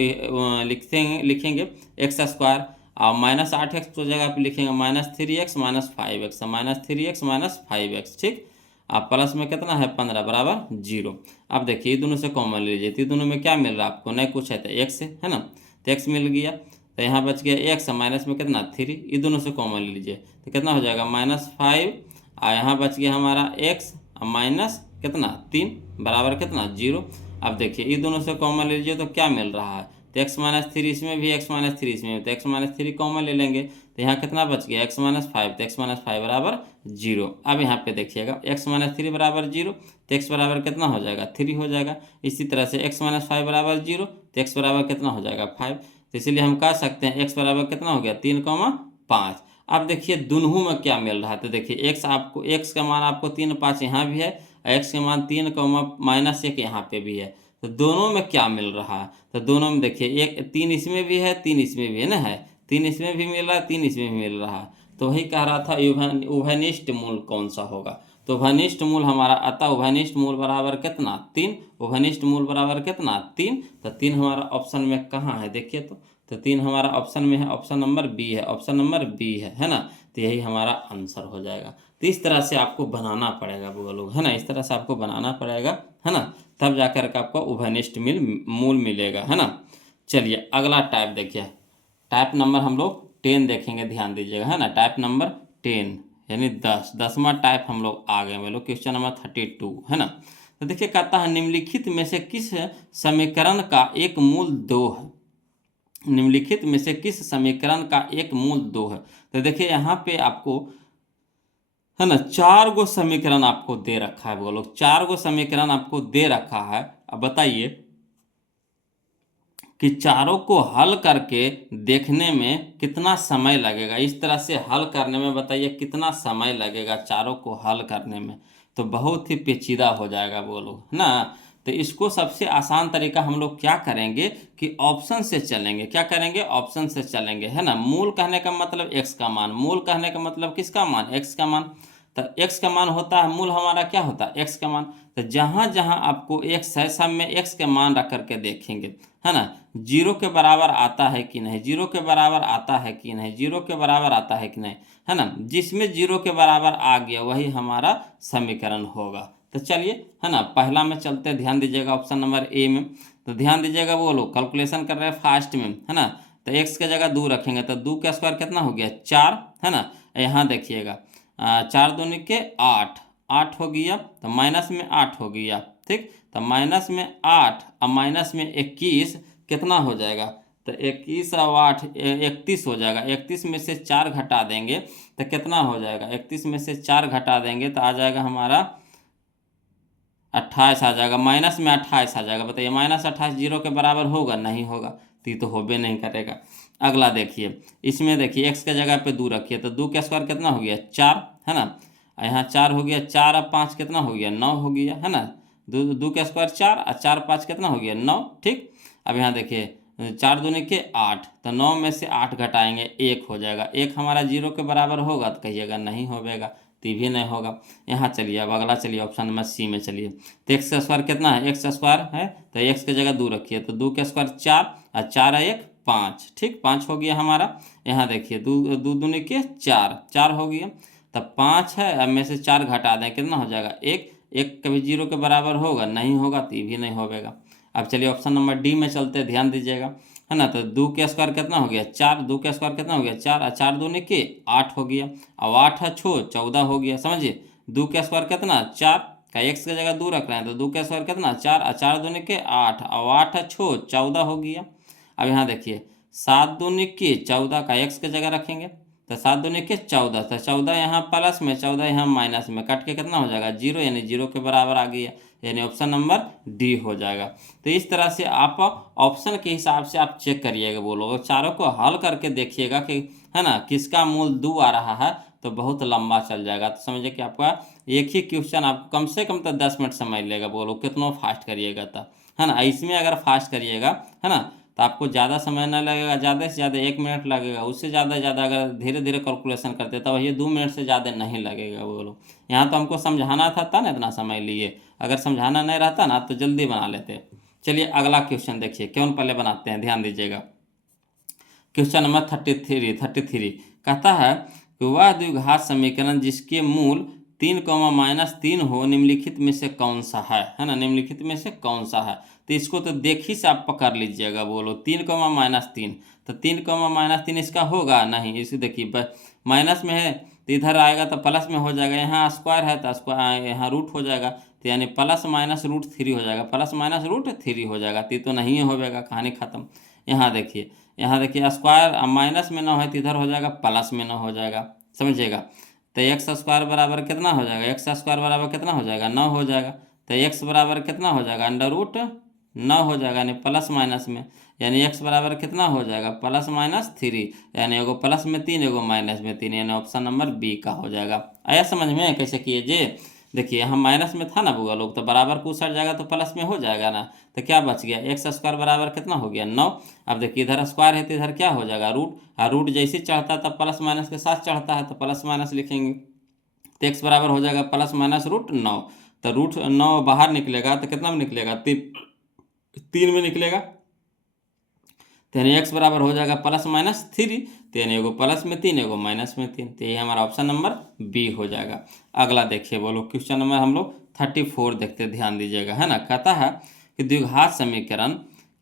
लिखेंगे एक्स स्क्वायर और -8x को जगह पे लिखेंगे -3x -5x, -3x -5x, ठीक। अब प्लस में कितना है 15 बराबर 0। अब देखिए ये दोनों से कॉमन लीजिए, तो दोनों में क्या मिल रहा है आपको, नहीं कुछ है तो x है ना, तो x मिल गया, तो यहाँ बच गया x माइनस में कितना 3, ये दोनों से कॉमन ले लीजिए, तो कितना हो जाएगा -5, और यहाँ बच गया हमारा x माइनस कितना 3 बराबर कितना 0। अब देखिए ये दोनों से कॉमन ले लीजिए तो क्या मिल रहा है, तो x माइनस 3 इसमें भी, x माइनस 3 इसमें भी, तो x माइनस 3 कॉमन ले लेंगे, तो यहाँ कितना बच गया x माइनस 5, तो x माइनस 5 बराबर 0। अब यहाँ पे देखिएगा x माइनस 3 बराबर 0, तो x बराबर कितना हो जाएगा 3 हो जाएगा। इसी तरह से x माइनस 5 बराबर 0, तो x बराबर कितना हो जाएगा 5, तो इसीलिए हम कह सकते हैं x बराबर कितना हो गया 3,5। अब देखिए दोनों में क्या मिल रहा है, तो देखिए x का मान आपको 3 5 यहाँ भी है, x का मान 3 -1 यहाँ पे भी है, तो दोनों में क्या मिल रहा है, तो दोनों में देखिए 3 इसमें भी है 3 इसमें भी है ना, है 3 इसमें भी मिल रहा है 3 इसमें भी मिल रहा है। तो वही कह रहा था उभयनिष्ठ मूल कौन सा होगा, तो उभयनिष्ठ मूल हमारा अतः उभयनिष्ठ मूल बराबर कितना 3, उभयनिष्ठ मूल बराबर कितना 3, तो 3 हमारा ऑप्शन में कहाँ है देखिए, तो 3 हमारा ऑप्शन में है, ऑप्शन नंबर बी है, ऑप्शन नंबर बी है ना। तो यही हमारा आंसर हो जाएगा। तो इस तरह से आपको बनाना पड़ेगा वो लोग, है ना, इस तरह से आपको बनाना पड़ेगा, है ना, तब जाकर के आपको उभयनिष्ठ मूल मिलेगा, है ना। चलिए अगला टाइप देखिए, टाइप नंबर हम लोग 10 देखेंगे, ध्यान दीजिएगा, है ना, टाइप नंबर 10 यानी 10वां टाइप हम लोग आ गए, बोलो क्वेश्चन नंबर 32, है ना। तो देखिए कहता है निम्नलिखित में से किस समीकरण का एक मूल 2 है, निम्नलिखित में से किस समीकरण का एक मूल 2 है। तो देखिए यहाँ पे आपको, है ना, 4 गो समीकरण आपको दे रखा है, बोलो 4 गो समीकरण आपको दे रखा है। अब बताइए कि चारों को हल करके देखने में कितना समय लगेगा, इस तरह से हल करने में बताइए कितना समय लगेगा चारों को हल करने में, तो बहुत ही पेचीदा हो जाएगा बोलो, है ना। तो इसको सबसे आसान तरीका हम लोग क्या करेंगे कि ऑप्शन से चलेंगे। क्या करेंगे? ऑप्शन से चलेंगे, है ना। मूल कहने का मतलब एक्स का मान, मूल कहने का मतलब किसका मान? एक्स का मान। तो एक्स का मान होता है, मूल हमारा क्या होता है? एक्स का मान। तो जहाँ जहाँ आपको एक्स है सब में एक्स के मान रख करके देखेंगे, है ना। जीरो के बराबर आता है कि नहीं, जीरो के बराबर आता है कि नहीं, जीरो के बराबर आता है कि नहीं, है ना। जिसमें जीरो के बराबर आ गया वही हमारा समीकरण होगा। तो चलिए, है ना, पहला में चलते, ध्यान दीजिएगा ऑप्शन नंबर ए में। तो ध्यान दीजिएगा, वो लोग कैलकुलेशन कर रहे हैं फास्ट में, है ना। तो एक्स की जगह 2 रखेंगे तो 2 का स्क्वायर कितना हो गया? 4, है ना। यहाँ देखिएगा 4 दूनी के 8, 8 हो गया, तो माइनस में 8 हो गया, ठीक। तो माइनस में 8 और माइनस में 21 कितना हो जाएगा? तो 21 और 8 31 हो जाएगा। 31 में से 4 घटा देंगे तो कितना हो जाएगा? 31 में से 4 घटा देंगे तो आ जाएगा हमारा 28 आ जाएगा। माइनस में 28 आ जाएगा। बताइए, माइनस 28 जीरो के बराबर होगा? नहीं होगा, तो ये तो होबे नहीं करेगा। अगला देखिए, इसमें देखिए एक्स के जगह पे 2 रखिए तो 2 का स्क्वायर कितना हो गया? 4, है ना। यहाँ 4 हो गया, 4 और 5 कितना हो गया? 9 हो गया, है ना। 2 का स्क्वायर 4 और 4 5 कितना हो गया? 9, ठीक। अब यहाँ देखिए 4 दूनी के 8, तो 9 में से 8 घटाएंगे 1 हो जाएगा। 1 हमारा जीरो के बराबर होगा? तो कहिएगा नहीं होगा, तो भी नहीं होगा। यहाँ चलिए, अब अगला चलिए ऑप्शन नंबर सी में चलिए। तो एक्स का स्क्वायर कितना है? एक्स का स्क्वायर है तो एक्स की जगह 2 रखिए तो 2 का स्क्वायर 4 और 4 1 5, ठीक, 5 हो गया हमारा। यहाँ देखिए 2 2 दूनी के 4, 4 हो गया। तब 5 है, अब में से 4 घटा दें कितना हो जाएगा? 1, 1 कभी जीरो के बराबर होगा? नहीं होगा, तो भी नहीं होगा। अब चलिए ऑप्शन नंबर डी में चलते, ध्यान दीजिएगा, है ना। तो 2 का स्क्वायर कितना हो गया? 4, 2 का स्क्वायर कितना हो गया? 4 और 4 दूनी के 8 हो गया। अब 8 है छो 14 हो गया, समझिए। 2 का स्क्वायर कितना? 4 का एक्स की जगह 2 रख रहे हैं तो 2 का स्क्वायर कितना? 4 और 4 दूनी के 8 और 8 है छो 14 हो गया। अब यहाँ देखिए 7 दूनी के 14 का एक्स की जगह रखेंगे तो 7 दूनी के 14, तो 14 यहाँ प्लस में 14 यहाँ माइनस में, कट के कितना हो जाएगा? जीरो, यानी जीरो के बराबर आ गया, यानी ऑप्शन नंबर डी हो जाएगा। तो इस तरह से आप ऑप्शन के हिसाब से आप चेक करिएगा, बोलो, और चारों को हल करके देखिएगा कि, है ना, किसका मूल 2 आ रहा है, तो बहुत लंबा चल जाएगा। तो समझिए कि आपका एक ही क्वेश्चन आपको कम से कम तो 10 मिनट समय लेगा, बोलो कितना फास्ट करिएगा तब, है ना। इसमें अगर फास्ट करिएगा, है ना, तो आपको ज़्यादा समय ना लगेगा, ज़्यादा से ज़्यादा 1 मिनट लगेगा। उससे ज़्यादा अगर धीरे धीरे कैलकुलेशन करते तो ये 2 मिनट से ज़्यादा नहीं लगेगा, बोलो। यहाँ तो हमको समझाना था ना, इतना समय लिए, अगर समझाना नहीं रहता ना तो जल्दी बना लेते। चलिए अगला क्वेश्चन देखिए, क्यों पहले बनाते हैं, ध्यान दीजिएगा। क्वेश्चन नंबर 33 कहता है कि वह द्विघात समीकरण जिसके मूल 3 -3 हो निम्नलिखित में से कौन सा है ना, निम्नलिखित में से कौन सा है। तो इसको तो देखी से आप पकड़ लीजिएगा, बोलो 3 -3, तो 3 -3 इसका होगा नहीं। इसे देखिए माइनस में है तो इधर आएगा तो प्लस में हो जाएगा, यहाँ स्क्वायर है तो स्क्वायर, यहाँ रूट हो जाएगा, तो यानी +-√3 हो जाएगा, +-√3 हो जाएगा, तो नहीं होगा, कहानी खत्म। यहाँ देखिए स्क्वायर माइनस में ना हो तो इधर हो जाएगा प्लस में ना हो जाएगा, समझिएगा। तो एक्स स्क्वायर बराबर कितना हो जाएगा? एक्स स्क्वायर बराबर कितना हो जाएगा? 9 हो जाएगा। तो एक्स बराबर कितना हो जाएगा? √9 हो जाएगा, यानी प्लस माइनस में, यानी एक्स बराबर कितना हो जाएगा? +-3, यानी एगो प्लस में 3 एगो माइनस में 3, यानी ऑप्शन नंबर बी का हो जाएगा। आया समझ में कैसे किए जे? देखिए यहाँ माइनस में था ना बुआ लोग, तो बराबर को उछट जाएगा तो प्लस में हो जाएगा ना, तो क्या बच गया? एक्स स्क्वायर बराबर कितना हो गया? 9। अब देखिए इधर स्क्वायर है तो इधर क्या हो जाएगा? रूट, और रूट जैसे चढ़ता है तब प्लस माइनस के साथ चढ़ता है, तो प्लस माइनस लिखेंगे, तो एक्स बराबर हो जाएगा +-√9। तो √9 बाहर निकलेगा तो कितना में निकलेगा? 3 में निकलेगा, तो यानी एक्स बराबर हो जाएगा +-3, तो यानी एगो प्लस में 3 एगो माइनस में 3, तो ये हमारा ऑप्शन नंबर बी हो जाएगा। अगला देखिए, बोलो क्वेश्चन नंबर हम लोग 34 देखते, ध्यान दीजिएगा, है ना। कहता है कि द्विघात समीकरण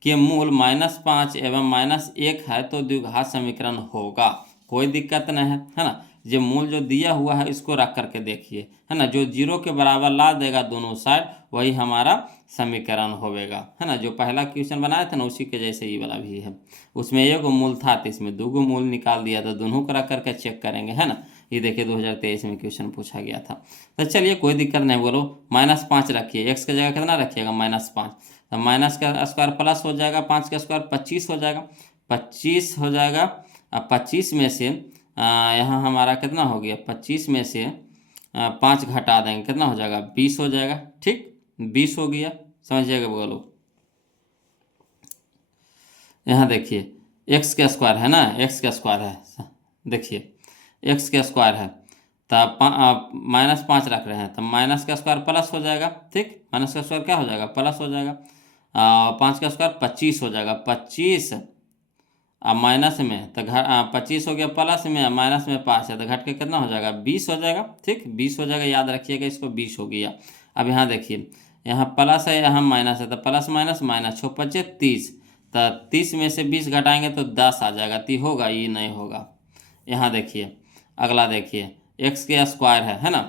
के मूल -5 एवं -1 है तो द्विघात समीकरण होगा, कोई दिक्कत नहीं है ना। जो मूल जो दिया हुआ है इसको रख करके देखिए, है ना, जो जीरो के बराबर ला देगा दोनों साइड वही हमारा समीकरण होगा, है ना। जो पहला क्वेश्चन बनाया था ना उसी के जैसे ये वाला भी है, उसमें एक मूल था तो इसमें 2 मूल निकाल दिया, तो दोनों को रख करके चेक करेंगे, है ना। ये देखिए 2023 में क्वेश्चन पूछा गया था। तो चलिए कोई दिक्कत नहीं, बोलो -5 रखिए, एक्स की जगह कितना रखिएगा? -5, तो माइनस का स्क्वायर प्लस हो जाएगा, 5 का स्क्वायर 25 हो जाएगा, 25 हो जाएगा। अब 25 में से यहाँ हमारा कितना हो गया? 25 में से 5 घटा देंगे कितना हो जाएगा 20 हो जाएगा। ठीक, 20 हो गया, समझिएगा बोलो। यहाँ देखिए एक्स का स्क्वायर है ना, एक्स का स्क्वायर है, देखिए एक्स का स्क्वायर है तब -5 रख रहे हैं, तब माइनस का स्क्वायर प्लस हो जाएगा। ठीक, माइनस का स्क्वायर क्या हो जाएगा प्लस हो जाएगा। 5 का स्क्वायर 25 हो जाएगा, 25 अब माइनस में तो 25 हो गया, प्लस में माइनस में 5 है तो घट के कितना हो जाएगा 20 हो जाएगा। ठीक, 20 हो जाएगा, याद रखिएगा इसको, 20 हो गया। अब यहाँ देखिए यहाँ प्लस है यहाँ माइनस है तो प्लस माइनस माइनस 6 25 30, तो 30 में से 20 घटाएंगे तो 10 आ जाएगा, 30 होगा, ये नहीं होगा। यहाँ देखिए अगला देखिए एक्स के स्क्वायर है ना,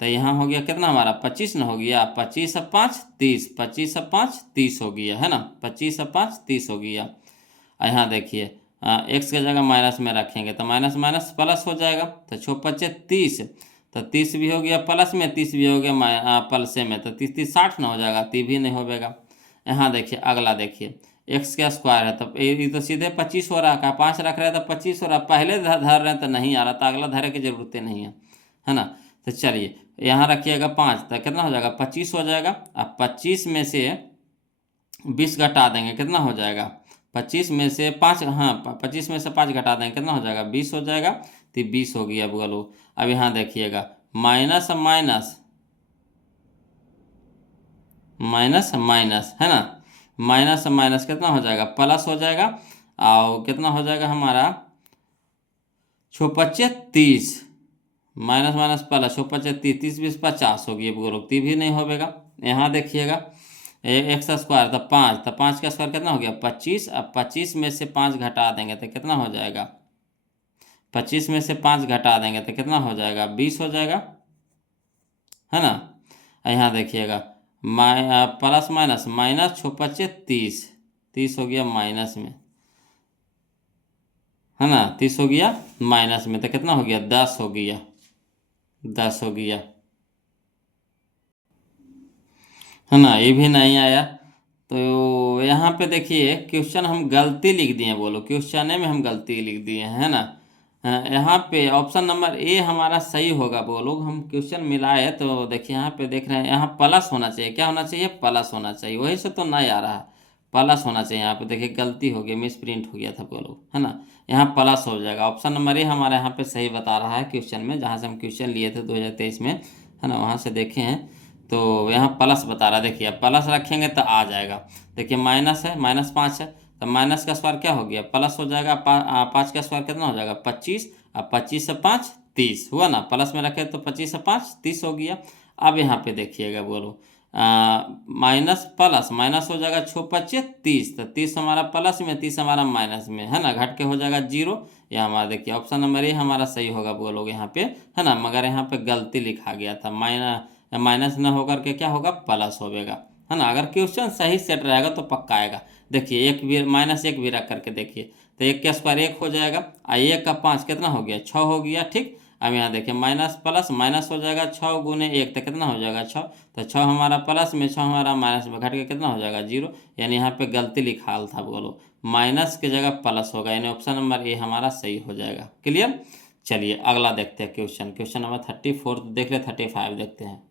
तो यहाँ हो गया कितना हमारा 25 न हो गया, 25 से 5 30, 25 से 5 30 हो गया है ना, 25 से 5 30 हो गया। यहाँ देखिए एक्स की जगह माइनस में रखेंगे तो माइनस माइनस प्लस हो जाएगा, तो 6 25 30, तो 30 भी हो गया प्लस में, 30 भी हो गया प्लसे में, तो 30 30 60 न हो जाएगा, 30 भी नहीं होगा। यहाँ देखिए अगला देखिए एक्स का स्क्वायर है, तो ये तो सीधे 25 हो रहा है, 5 रख रहे हैं तो 25 हो रहा है, पहले धर रहे हैं तो नहीं आ रहा, तो अगला धरे की जरूरत नहीं है ना। तो चलिए यहाँ रखिएगा 5, तो कितना हो जाएगा 25 हो जाएगा। अब 25 में से 20 घटा देंगे कितना हो जाएगा, 25 में से 5, हाँ 25 में से 5 घटा देंगे कितना हो जाएगा 20 हो जाएगा, तो 20 हो गया बोलो। अब यहाँ देखिएगा माइनस माइनस माइनस माइनस है ना, माइनस माइनस कितना हो जाएगा प्लस हो जाएगा, और कितना हो जाएगा हमारा 6 25 30, माइनस माइनस प्लस 6 25 30, 30 20 50 हो गया बोलो, 30 भी नहीं होगा। यहाँ देखिएगा एक्स स्क्वायर तो 5, तो 5 का स्क्वायर कितना हो गया 25, अब 25 में से 5 घटा देंगे तो कितना हो जाएगा, 25 में से 5 घटा देंगे तो कितना हो जाएगा 20 हो जाएगा, है ना। यहाँ देखिएगा प्लस माइनस माइनस 6 25 30, 30 हो गया माइनस में, है ना, 30 हो गया माइनस में, तो कितना हो गया 10 हो गया, 10 हो गया, है ना, ये भी नहीं आया। तो यहाँ पे देखिए क्वेश्चन हम गलती लिख दिए बोलो, क्वेश्चन में हम गलती लिख दिए हैं, है ना। यहाँ पे ऑप्शन नंबर ए हमारा सही होगा बोलो। हम क्वेश्चन मिलाए तो देखिए यहाँ पे देख रहे हैं, यहाँ प्लस होना चाहिए, क्या होना चाहिए प्लस होना चाहिए, वही से तो नहीं आ रहा है, प्लस होना चाहिए। यहाँ पे देखिए गलती हो गई, मिस प्रिंट हो गया था बोलो, है ना, यहाँ प्लस हो जाएगा। ऑप्शन नंबर ए हमारा यहाँ पे सही बता रहा है क्वेश्चन में, जहाँ से हम क्वेश्चन लिए थे 2023 में, है ना, वहाँ से देखे हैं तो यहाँ प्लस बता रहा है। देखिए अब प्लस रखेंगे तो आ जाएगा। देखिए माइनस है, -5 है, तो माइनस का स्क्वायर क्या हो गया प्लस हो जाएगा, 5 का स्क्वायर कितना हो जाएगा 25, अब 25 से 5 30 हुआ ना, प्लस में रखे तो 25 से 5 30 हो गया। अब यहाँ पे देखिएगा बोलो माइनस प्लस माइनस हो जाएगा 6 25 30, तो 30 हमारा प्लस में 30 हमारा माइनस में, है ना, घट के हो जाएगा 0। यह हमारा देखिए ऑप्शन नंबर ए हमारा सही होगा बोलोगे यहाँ पे, है ना, मगर यहाँ पे गलती लिखा गया था, माइनस न होकर के क्या होगा प्लस होगा, है ना। अगर क्वेश्चन सही सेट रहेगा तो पक्का आएगा। देखिए एक भी -1 भी रख करके देखिए, तो 1 का स्क्वायर 1 हो जाएगा, और 1 का 5 कितना हो गया 6 हो गया। ठीक, अब यहाँ देखिए माइनस प्लस माइनस हो जाएगा, 6 गुने 1 तो कितना हो जाएगा 6, तो 6 हमारा प्लस में 6 हमारा माइनस में, घट के कितना हो जाएगा 0, यानी यहाँ पे गलती लिखा था बोलो, माइनस की जगह प्लस होगा, यानी ऑप्शन नंबर ए हमारा सही हो जाएगा। क्लियर। चलिए अगला देखते हैं क्वेश्चन, क्वेश्चन नंबर 34 देख ले, 35 देखते हैं।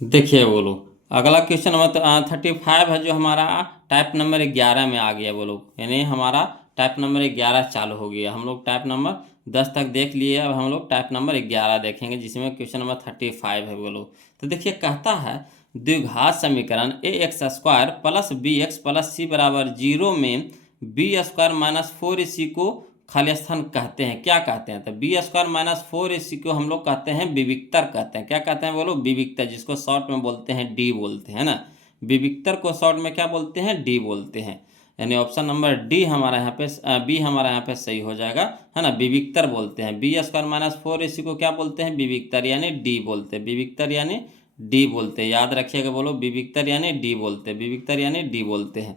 देखिए बोलो अगला क्वेश्चन नंबर 35 है, जो हमारा टाइप नंबर 11 में आ गया बोलो, यानी हमारा टाइप नंबर 11 चालू हो गया। हम लोग टाइप नंबर 10 तक देख लिए, अब हम लोग टाइप नंबर 11 देखेंगे, जिसमें क्वेश्चन नंबर 35 है बोलो। तो देखिए कहता है द्विघात समीकरण ax² plus bx plus c बराबर 0 में b² - 4ac को खाली स्थान कहते हैं। क्या कहते हैं, तो b² - 4ac को हम लोग कहते हैं विविक्तर कहते हैं। क्या कहते हैं बोलो विविक्तर, जिसको शॉर्ट में बोलते हैं डी बोलते हैं ना, विविक्तर को शॉर्ट में क्या बोलते हैं डी बोलते हैं, यानी ऑप्शन नंबर डी हमारा यहाँ पे बी हमारा यहाँ पे सही हो जाएगा, है ना, विविक्तर बोलते हैं। b² - 4ac को क्या बोलते हैं विविक्तर यानी डी बोलते हैं, विविक्तर यानी डी बोलते हैं, याद रखिएगा बोलो विविक्तर यानी डी बोलते हैं, विविक्तर यानी डी बोलते हैं,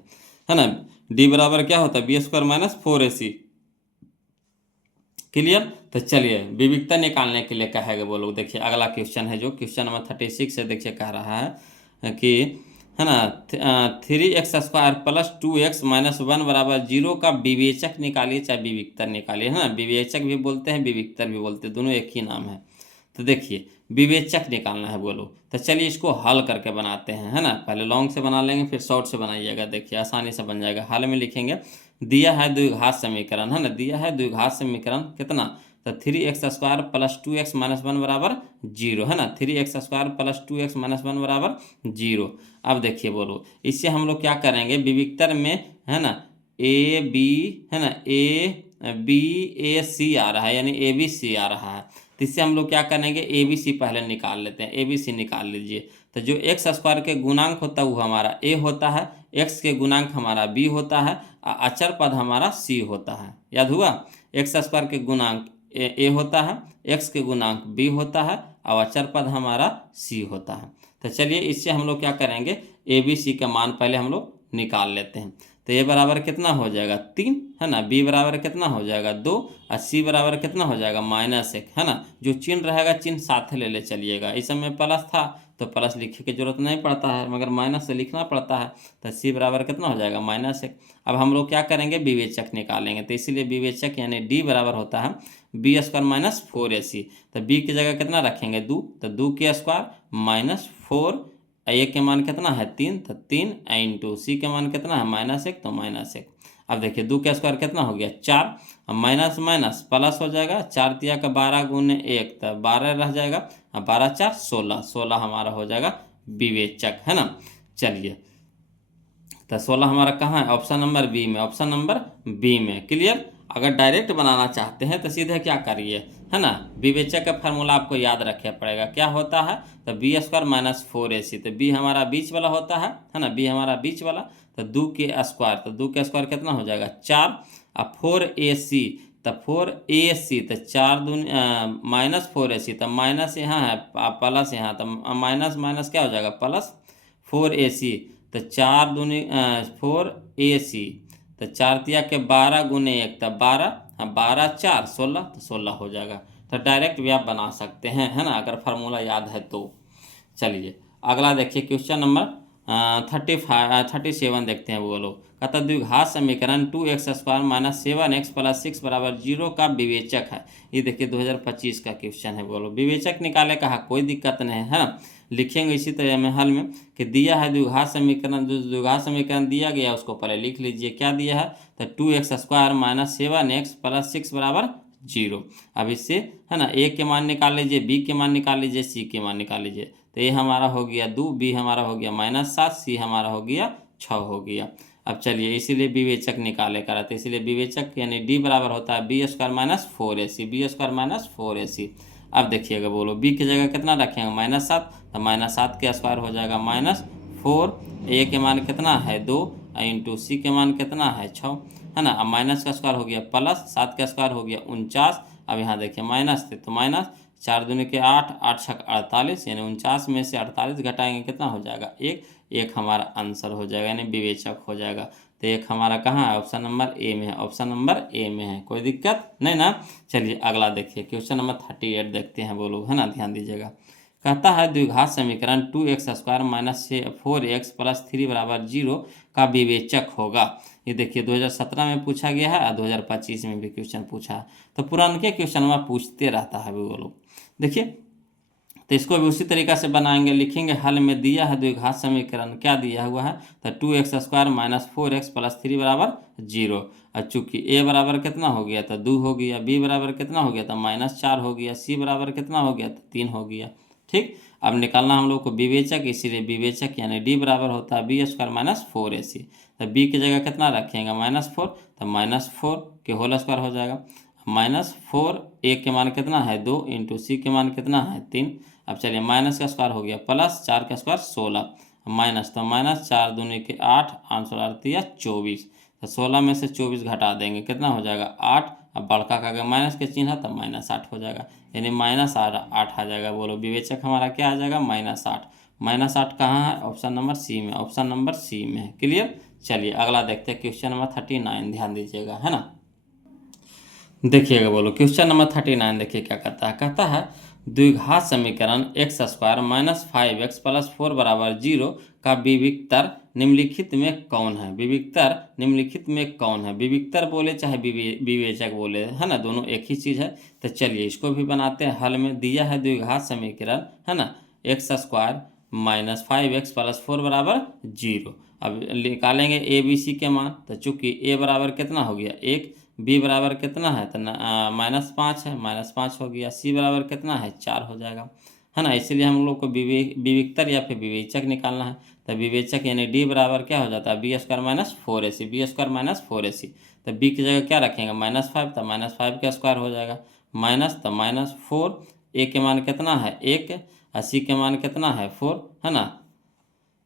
है ना। डी बराबर क्या होता है b² - 4ac। क्लियर। तो चलिए विविधता निकालने के लिए कहेगा बोलो। देखिए अगला क्वेश्चन है, जो क्वेश्चन नंबर 36 है, देखिए कह रहा है कि, है ना, 3x² प्लस 2x - 1 बराबर 0 का विवेचक निकालिए, चाहे विविक्तर निकालिए, है ना, विवेचक भी बोलते हैं विविक्तर भी बोलते हैं, दोनों एक ही नाम है। तो देखिए विवेचक निकालना है बोलो। तो चलिए इसको हल करके बनाते हैं, है ना। पहले लॉन्ग से बना लेंगे, फिर शॉर्ट से बनाइएगा, देखिए आसानी से बन जाएगा। हल में लिखेंगे दिया है द्विघात समीकरण, है ना, दिया है द्विघात समीकरण कितना, तो 3x² प्लस 2x माइनस 1 बराबर 0, है ना। 3x² प्लस 2x माइनस 1 बराबर 0। अब देखिए बोलो इससे हम लोग क्या करेंगे, विविक्तर में, है ना, ए बी, है ना, ए बी ए सी आ रहा है, यानी ए बी सी आ रहा है। तो इससे हम लोग क्या करेंगे, ए बी सी पहले निकाल लेते हैं। ए बी सी निकाल लीजिए। तो जो x² के गुणांक होता है वो हमारा a होता है, x के गुणांक हमारा b होता है, अचर पद हमारा c होता है। याद हुआ, x² के गुणांक a होता है, x के गुणांक b होता है, और अचर पद हमारा c होता है। तो चलिए इससे हम लोग क्या करेंगे, ए बी सी का मान पहले हम लोग निकाल लेते हैं। तो ए बराबर कितना हो जाएगा 3, है ना, बी बराबर कितना हो जाएगा 2, और सी बराबर कितना हो जाएगा -1, है ना। जो चिन्ह रहेगा चिन्ह साथ ले चलिएगा। इस समय प्लस था तो प्लस लिखने की जरूरत नहीं पड़ता है, मगर माइनस से लिखना पड़ता है। तो सी बराबर कितना हो जाएगा -1। अब हम लोग क्या करेंगे, विवेचक निकालेंगे। तो इसीलिए विवेचक यानी डी बराबर होता है b² माइनस 4ac। तो b की जगह कितना रखेंगे 2, तो 2 के स्क्वायर माइनस 4, ए के मान कितना है 3, तो 3 इंटू सी के मान कितना है -1, तो -1। अब देखिए 2 का स्क्वायर कितना हो गया 4, अब माइनस माइनस प्लस हो जाएगा, 4 तिया का 12 गुने 1, तो 12 रह जाएगा, अब 12 4 16, 16 हमारा हो जाएगा विवेचक, है ना। चलिए तो 16 हमारा कहाँ है, ऑप्शन नंबर बी में, ऑप्शन नंबर बी में। क्लियर। अगर डायरेक्ट बनाना चाहते हैं तो सीधे क्या करिए, है ना, विवेचक का फार्मूला आपको याद रखना पड़ेगा। क्या होता है, तो b² माइनस 4ac। तो b हमारा बीच वाला होता है ना, b हमारा बीच वाला। तो 2 के स्क्वायर, तो 2 के स्क्वायर कितना हो जाएगा 4, और 4ac, तो 4ac, तो 4 दूनी -4ac, तो माइनस यहाँ है प्लस यहाँ, तो माइनस माइनस क्या हो जाएगा प्लस 4ac, तो 4 दूनी 4ac, तो 4 तिया के 12 गुने 1, तो 12, 12 4 16, तो 16 हो जाएगा। तो डायरेक्ट भी आप बना सकते हैं, है ना, अगर फार्मूला याद है तो। चलिए अगला देखिए क्वेश्चन नंबर 37 देखते हैं। वो लोग कहता द्विघात समीकरण 2x² माइनस 7x प्लस 6 बराबर 0 का विवेचक है। ये देखिए 2025 का क्वेश्चन है। बोलो विवेचक निकाले, कहा कोई दिक्कत नहीं है ना, लिखेंगे इसी तरह में हल में कि दिया है द्विघात समीकरण, जो द्विघात समीकरण दिया गया उसको पहले लिख लीजिए। क्या दिया है, तो 2x² माइनस 7x प्लस 6 बराबर 0। अब इससे, है ना, ए के मान निकाल लीजिए, बी के मान निकाल लीजिए, सी के मान निकाल लीजिए। तो ए हमारा हो गया 2, बी हमारा हो गया -7, सी हमारा हो गया 6 हो गया। अब चलिए इसीलिए विवेचक निकाले करा, तो इसीलिए विवेचक यानी डी बराबर होता है b² minus 4ac, b² minus 4ac। अब देखिएगा बोलो बी की जगह कितना रखेंगे -7, तो -7 के स्क्वायर हो जाएगा -4, ए के मान कितना है 2, इंटू सी के मान कितना है 6, है ना। अब माइनस का स्क्वायर हो गया प्लस, 7 का स्क्वायर हो गया 49। अब यहाँ देखिए माइनस थे तो माइनस, 4 दूनी के 8, 8 छक 48, यानी 49 में से 48 घटाएंगे कितना हो जाएगा 1, 1 हमारा आंसर हो जाएगा, यानी विवेचक हो जाएगा। तो 1 हमारा कहाँ है, ऑप्शन नंबर ए में है, ऑप्शन नंबर ए में है, कोई दिक्कत नहीं ना। चलिए अगला देखिए क्वेश्चन नंबर 38 देखते हैं। बोलो, है ना, ध्यान दीजिएगा। कहता है द्विघात समीकरण 2x² माइनस 4x प्लस 3 बराबर 0 का विवेचक होगा। ये देखिए 2017 में पूछा गया है और 2025 में भी क्वेश्चन पूछा है। तो पुराने क्वेश्चन में पूछते रहता है वो लोग। देखिए तो इसको भी उसी तरीका से बनाएंगे, लिखेंगे हल में दिया है द्विघात समीकरण, क्या दिया हुआ है, तो 2x² माइनस 4x प्लस 3 बराबर 0। और चूंकि ए बराबर कितना हो गया, तो 2 हो गया, बी बराबर कितना हो गया, तो -4 हो गया, सी बराबर कितना हो गया, तो 3 हो गया। ठीक, अब निकालना हम लोग को विवेचक, इसीलिए विवेचक यानी डी बराबर होता है b² माइनस 4ac। तो बी की जगह कितना रखेंगे -4, तो -4 के होल स्क्वायर हो जाएगा, -4, ए के मान कितना है 2, इंटू सी के मान कितना है 3। अब चलिए माइनस का स्क्वायर हो गया प्लस, 4 का स्क्वायर 16, माइनस, तो माइनस 4 दूनी के 8, 8 24, तो 16 में से 24 घटा देंगे कितना हो जाएगा 8। अब बड़का का अगर माइनस के चिन्ह है तो -8 हो जाएगा, यानी -8 आ जाएगा। बोलो विवेचक हमारा क्या आ जाएगा -8। -8 कहाँ है, ऑप्शन नंबर सी में, ऑप्शन नंबर सी में है। क्लियर। चलिए अगला देखते हैं क्वेश्चन नंबर 39, ध्यान दीजिएगा, है ना। देखिएगा बोलो क्वेश्चन नंबर 39 देखिए क्या कहता है। कहता है द्विघात समीकरण x square minus 5x plus 4 बराबर 0 का विविक्तर निम्नलिखित में कौन है। विविक्तर निम्नलिखित में कौन है। विविक्तर बोले चाहे विवेचक बोले, है ना, दोनों एक ही चीज़ है। तो चलिए इसको भी बनाते हैं। हल में दिया है द्विघात समीकरण, है ना, x square minus 5x plus 4 बराबर 0। अब निकालेंगे ए बी सी के मान। तो चूंकि ए बराबर कितना हो गया 1, बी बराबर कितना है तो -5 है, -5 हो गया। सी बराबर कितना है 4 हो जाएगा, है ना। इसीलिए हम लोग को विविक्तर या फिर विवेचक निकालना है। तो विवेचक यानी डी बराबर क्या हो जाता है b square minus 4ac, b square minus 4ac। तो बी की जगह क्या रखेंगे -5, तो -5 का स्क्वायर हो जाएगा, माइनस तो -4। ए के मान कितना है 1, और सी के मान कितना है 4, है ना।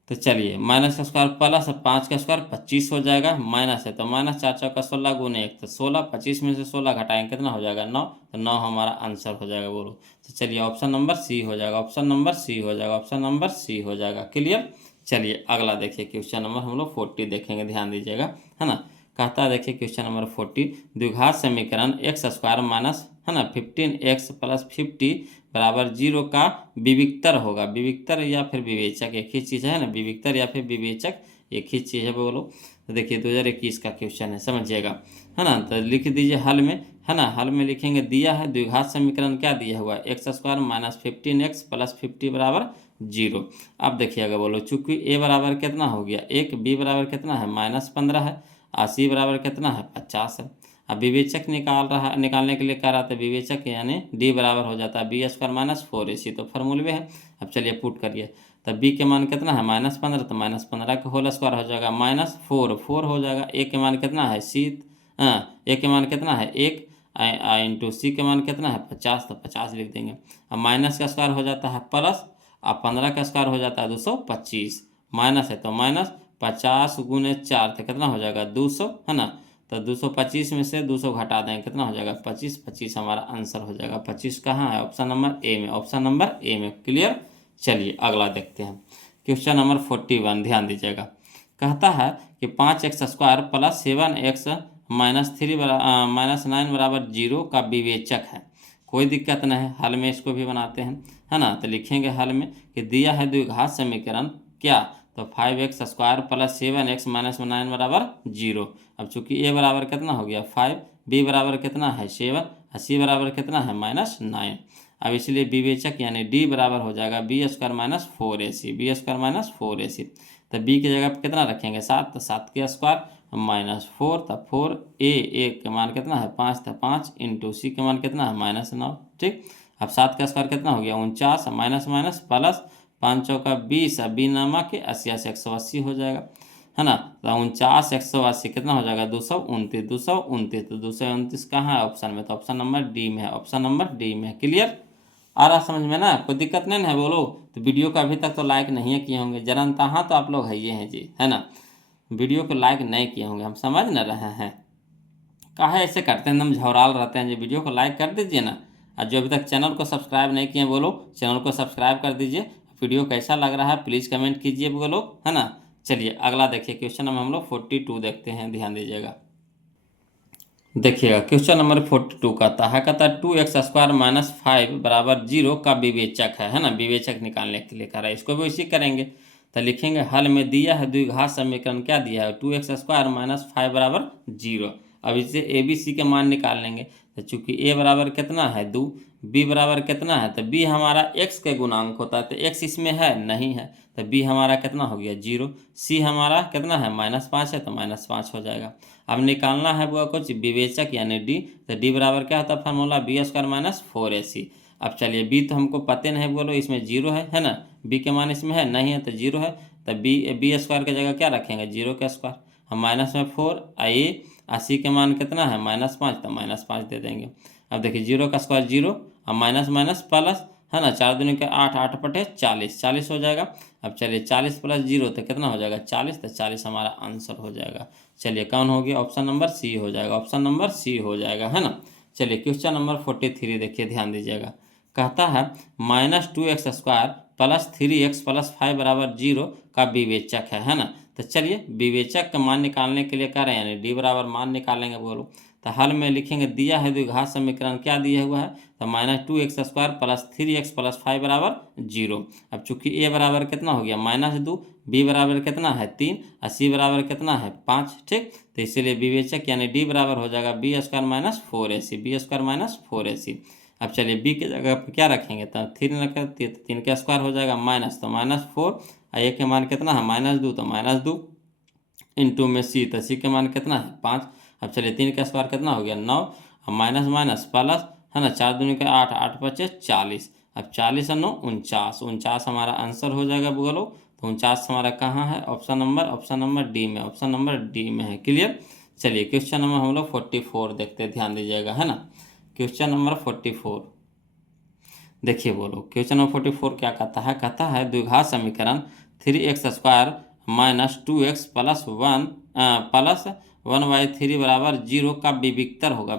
तो चलिए माइनस का स्क्वायर प्लस 5 का स्क्वायर 25 हो जाएगा, माइनस है तो माइनस 4 चौका 16 गुने 1 तो 16, 25 में से 16 घटाएंगे कितना हो जाएगा 9, तो 9 हमारा आंसर हो जाएगा। बोलो तो चलिए ऑप्शन नंबर सी हो जाएगा, ऑप्शन नंबर सी हो जाएगा, ऑप्शन नंबर सी हो जाएगा। क्लियर। चलिए अगला देखिए क्वेश्चन नंबर हम लोग 40 देखेंगे, ध्यान दीजिएगा, है ना। कहता है देखिए क्वेश्चन नंबर 40, द्विघात समीकरण एक्स स्क्वायर माइनस, है ना, 15x प्लस 50 बराबर 0 का विविक्तर होगा। विविक्तर या फिर विवेचक एक ही चीज़ है ना, विविक्तर या फिर विवेचक एक ही चीज़ है। बोलो तो देखिए 2021 का क्वेश्चन है, समझिएगा, है ना। तो लिख दीजिए हल में, है ना। हल में लिखेंगे दिया है द्विघात समीकरण क्या दिया हुआ है x square minus 15x plus 50 बराबर 0। अब देखिएगा, बोलो चूंकि ए बराबर कितना हो गया 1, बी बराबर कितना है -15 है, और सी बराबर कितना है 50 है। अब विवेचक निकालने के लिए कह रहा था, विवेचक यानी डी बराबर हो जाता है बी स्क्वायर माइनस 4ac, तो फॉर्मूले में है। अब चलिए पुट करिए, तब बी के मान कितना है -15, तो -15 का होल स्क्वायर हो जाएगा, -4 हो जाएगा। ए के मान कितना है सी, ए के मान कितना है 1, इंटू सी के मान कितना है 50, तो 50 लिख देंगे। अब माइनस का स्क्वायर हो जाता है प्लस, अब 15 का स्क्वायर हो जाता है 225, माइनस है तो माइनस 50 गुने 4 तो कितना हो जाएगा 200, है ना। तो 225 में से 200 घटा देंगे कितना हो जाएगा 25, 25 हमारा आंसर हो जाएगा। 25 कहाँ है ऑप्शन नंबर ए में, ऑप्शन नंबर ए में। क्लियर। चलिए अगला देखते हैं क्वेश्चन नंबर 41, ध्यान दीजिएगा। कहता है कि 5x square plus 7x minus 9 बराबर 0 का विवेचक है। कोई दिक्कत नहीं है, हल में इसको भी बनाते हैं, है ना। तो लिखेंगे हल में कि दिया है द्विघात समीकरण क्या, तो 5x square plus 7x minus 9 बराबर 0। अब चूंकि ए बराबर कितना हो गया 5, बी बराबर कितना है 7, और सी बराबर कितना है -9। अब इसलिए विवेचक यानी डी बराबर हो जाएगा b square minus 4ac, b square minus 4ac। तो बी की जगह पर कितना रखेंगे 7, तो 7 के स्क्वायर -4, तो 4 ए के मान कितना है 5, तो 5 इंटू सी के मान कितना है -9। ठीक। अब 7 का स्क्वायर कितना हो गया 49, माइनस माइनस प्लस 5 चौका 20, बी नामा के 80 से 180 हो जाएगा, है ना। तो 49 180 कितना हो जाएगा 229, 229 तो 229 कहाँ है ऑप्शन में, तो ऑप्शन नंबर डी में है, ऑप्शन नंबर डी में। क्लियर। आ रहा समझ में ना, कोई दिक्कत नहीं है। बोलो तो वीडियो को अभी तक तो लाइक नहीं है किए होंगे, जरन तहाँ तो आप लोग है ये हैं जी, है ना। वीडियो को लाइक नहीं किए होंगे, हम समझ न रहे हैं। काहे ऐसे करते हैं, एकदम झवराल रहते हैं जी। वीडियो को लाइक कर दीजिए ना, और जो अभी तक चैनल को सब्सक्राइब नहीं किए बोलो चैनल को सब्सक्राइब कर दीजिए। वीडियो कैसा लग रहा है प्लीज़ कमेंट कीजिए बोलो, है ना। चलिए अगला देखिए क्वेश्चन नंबर हम लोग 42 देखते हैं, ध्यान दीजिएगा। देखिएगा क्वेश्चन नंबर 42 कहता है 2x स्क्वायर माइनस 5 बराबर 0 का विवेचक है ना। विवेचक निकालने के लिए कह रहा है, इसको भी वैसे करेंगे। तो लिखेंगे हल में दिया है द्विघात समीकरण क्या दिया है 2x स्क्वायर माइनस 5 बराबर 0। अब इसे ए बी सी के मान निकाल लेंगे। तो चूंकि ए बराबर कितना है 2, बी बराबर कितना है, तो बी हमारा x के गुणांक होता है, तो x इसमें है नहीं है, तो बी हमारा कितना हो गया 0। सी हमारा कितना है -5 है, तो -5 हो जाएगा। अब निकालना है वो कुछ विवेचक यानी डी, तो डी बराबर क्या होता है formula B square minus 4ac। अब चलिए बी तो हमको पते नहीं बोलो, इसमें 0 है ना, बी के मान इसमें है नहीं है तो 0 है, तो बी स्क्वायर की जगह क्या रखेंगे 0 का स्क्वायर, हम माइनस में 4 ए, सी के मान कितना है -5, तो -5 दे देंगे। अब देखिए 0 का स्क्वायर 0, अब माइनस माइनस प्लस, है ना, 4 दूनी के 8, 8 पटे 40, 40 हो जाएगा। अब चलिए 40 प्लस 0 तो कितना हो जाएगा 40, तो 40 हमारा आंसर हो जाएगा। चलिए कौन हो गया ऑप्शन नंबर सी हो जाएगा, ऑप्शन नंबर सी हो जाएगा, है ना। चलिए क्वेश्चन नंबर 43 देखिए, ध्यान दीजिएगा। कहता है -2x square plus 3x plus 5 बराबर 0 का विवेचक है ना। तो चलिए विवेचक का मान निकालने के लिए कह रहे हैं यानी डी बराबर मान निकालेंगे बोलो। तो हल में लिखेंगे दिया है द्विघात समीकरण क्या दिया हुआ है, तो -2x² + 3x + 5 = 0। अब चूंकि a बराबर कितना हो गया -2, b बराबर कितना है 3 और c बराबर कितना है 5। ठीक, तो इसीलिए विवेचक यानी d बराबर हो जाएगा b² - 4ac, b² - 4ac। अब चलिए b की जगह पर क्या रखेंगे, तो 3 रखें, 3 का स्क्वायर हो जाएगा माइनस, तो -4 और a के मान कितना है -2, तो -2 इंटू में c, तो c के मान कितना है 5। अब चलिए 3 का स्क्वायर कितना हो गया 9 और माइनस माइनस प्लस, है ना, 4 दूनी का 8, 8 पचे 40। अब 40 और 9 49, 49 हमारा आंसर हो जाएगा बुआ। तो 49 हमारा कहाँ है, ऑप्शन नंबर डी में, ऑप्शन नंबर डी में है। क्लियर। चलिए क्वेश्चन नंबर हम लोग 44 देखते हैं, ध्यान दीजिएगा, है ना। क्वेश्चन नंबर 44 देखिए बोलो, क्वेश्चन नंबर 44 क्या कहता है द्विघात समीकरण 3x² - 2x + 1/3 बराबर 0 का विविक्तर होगा।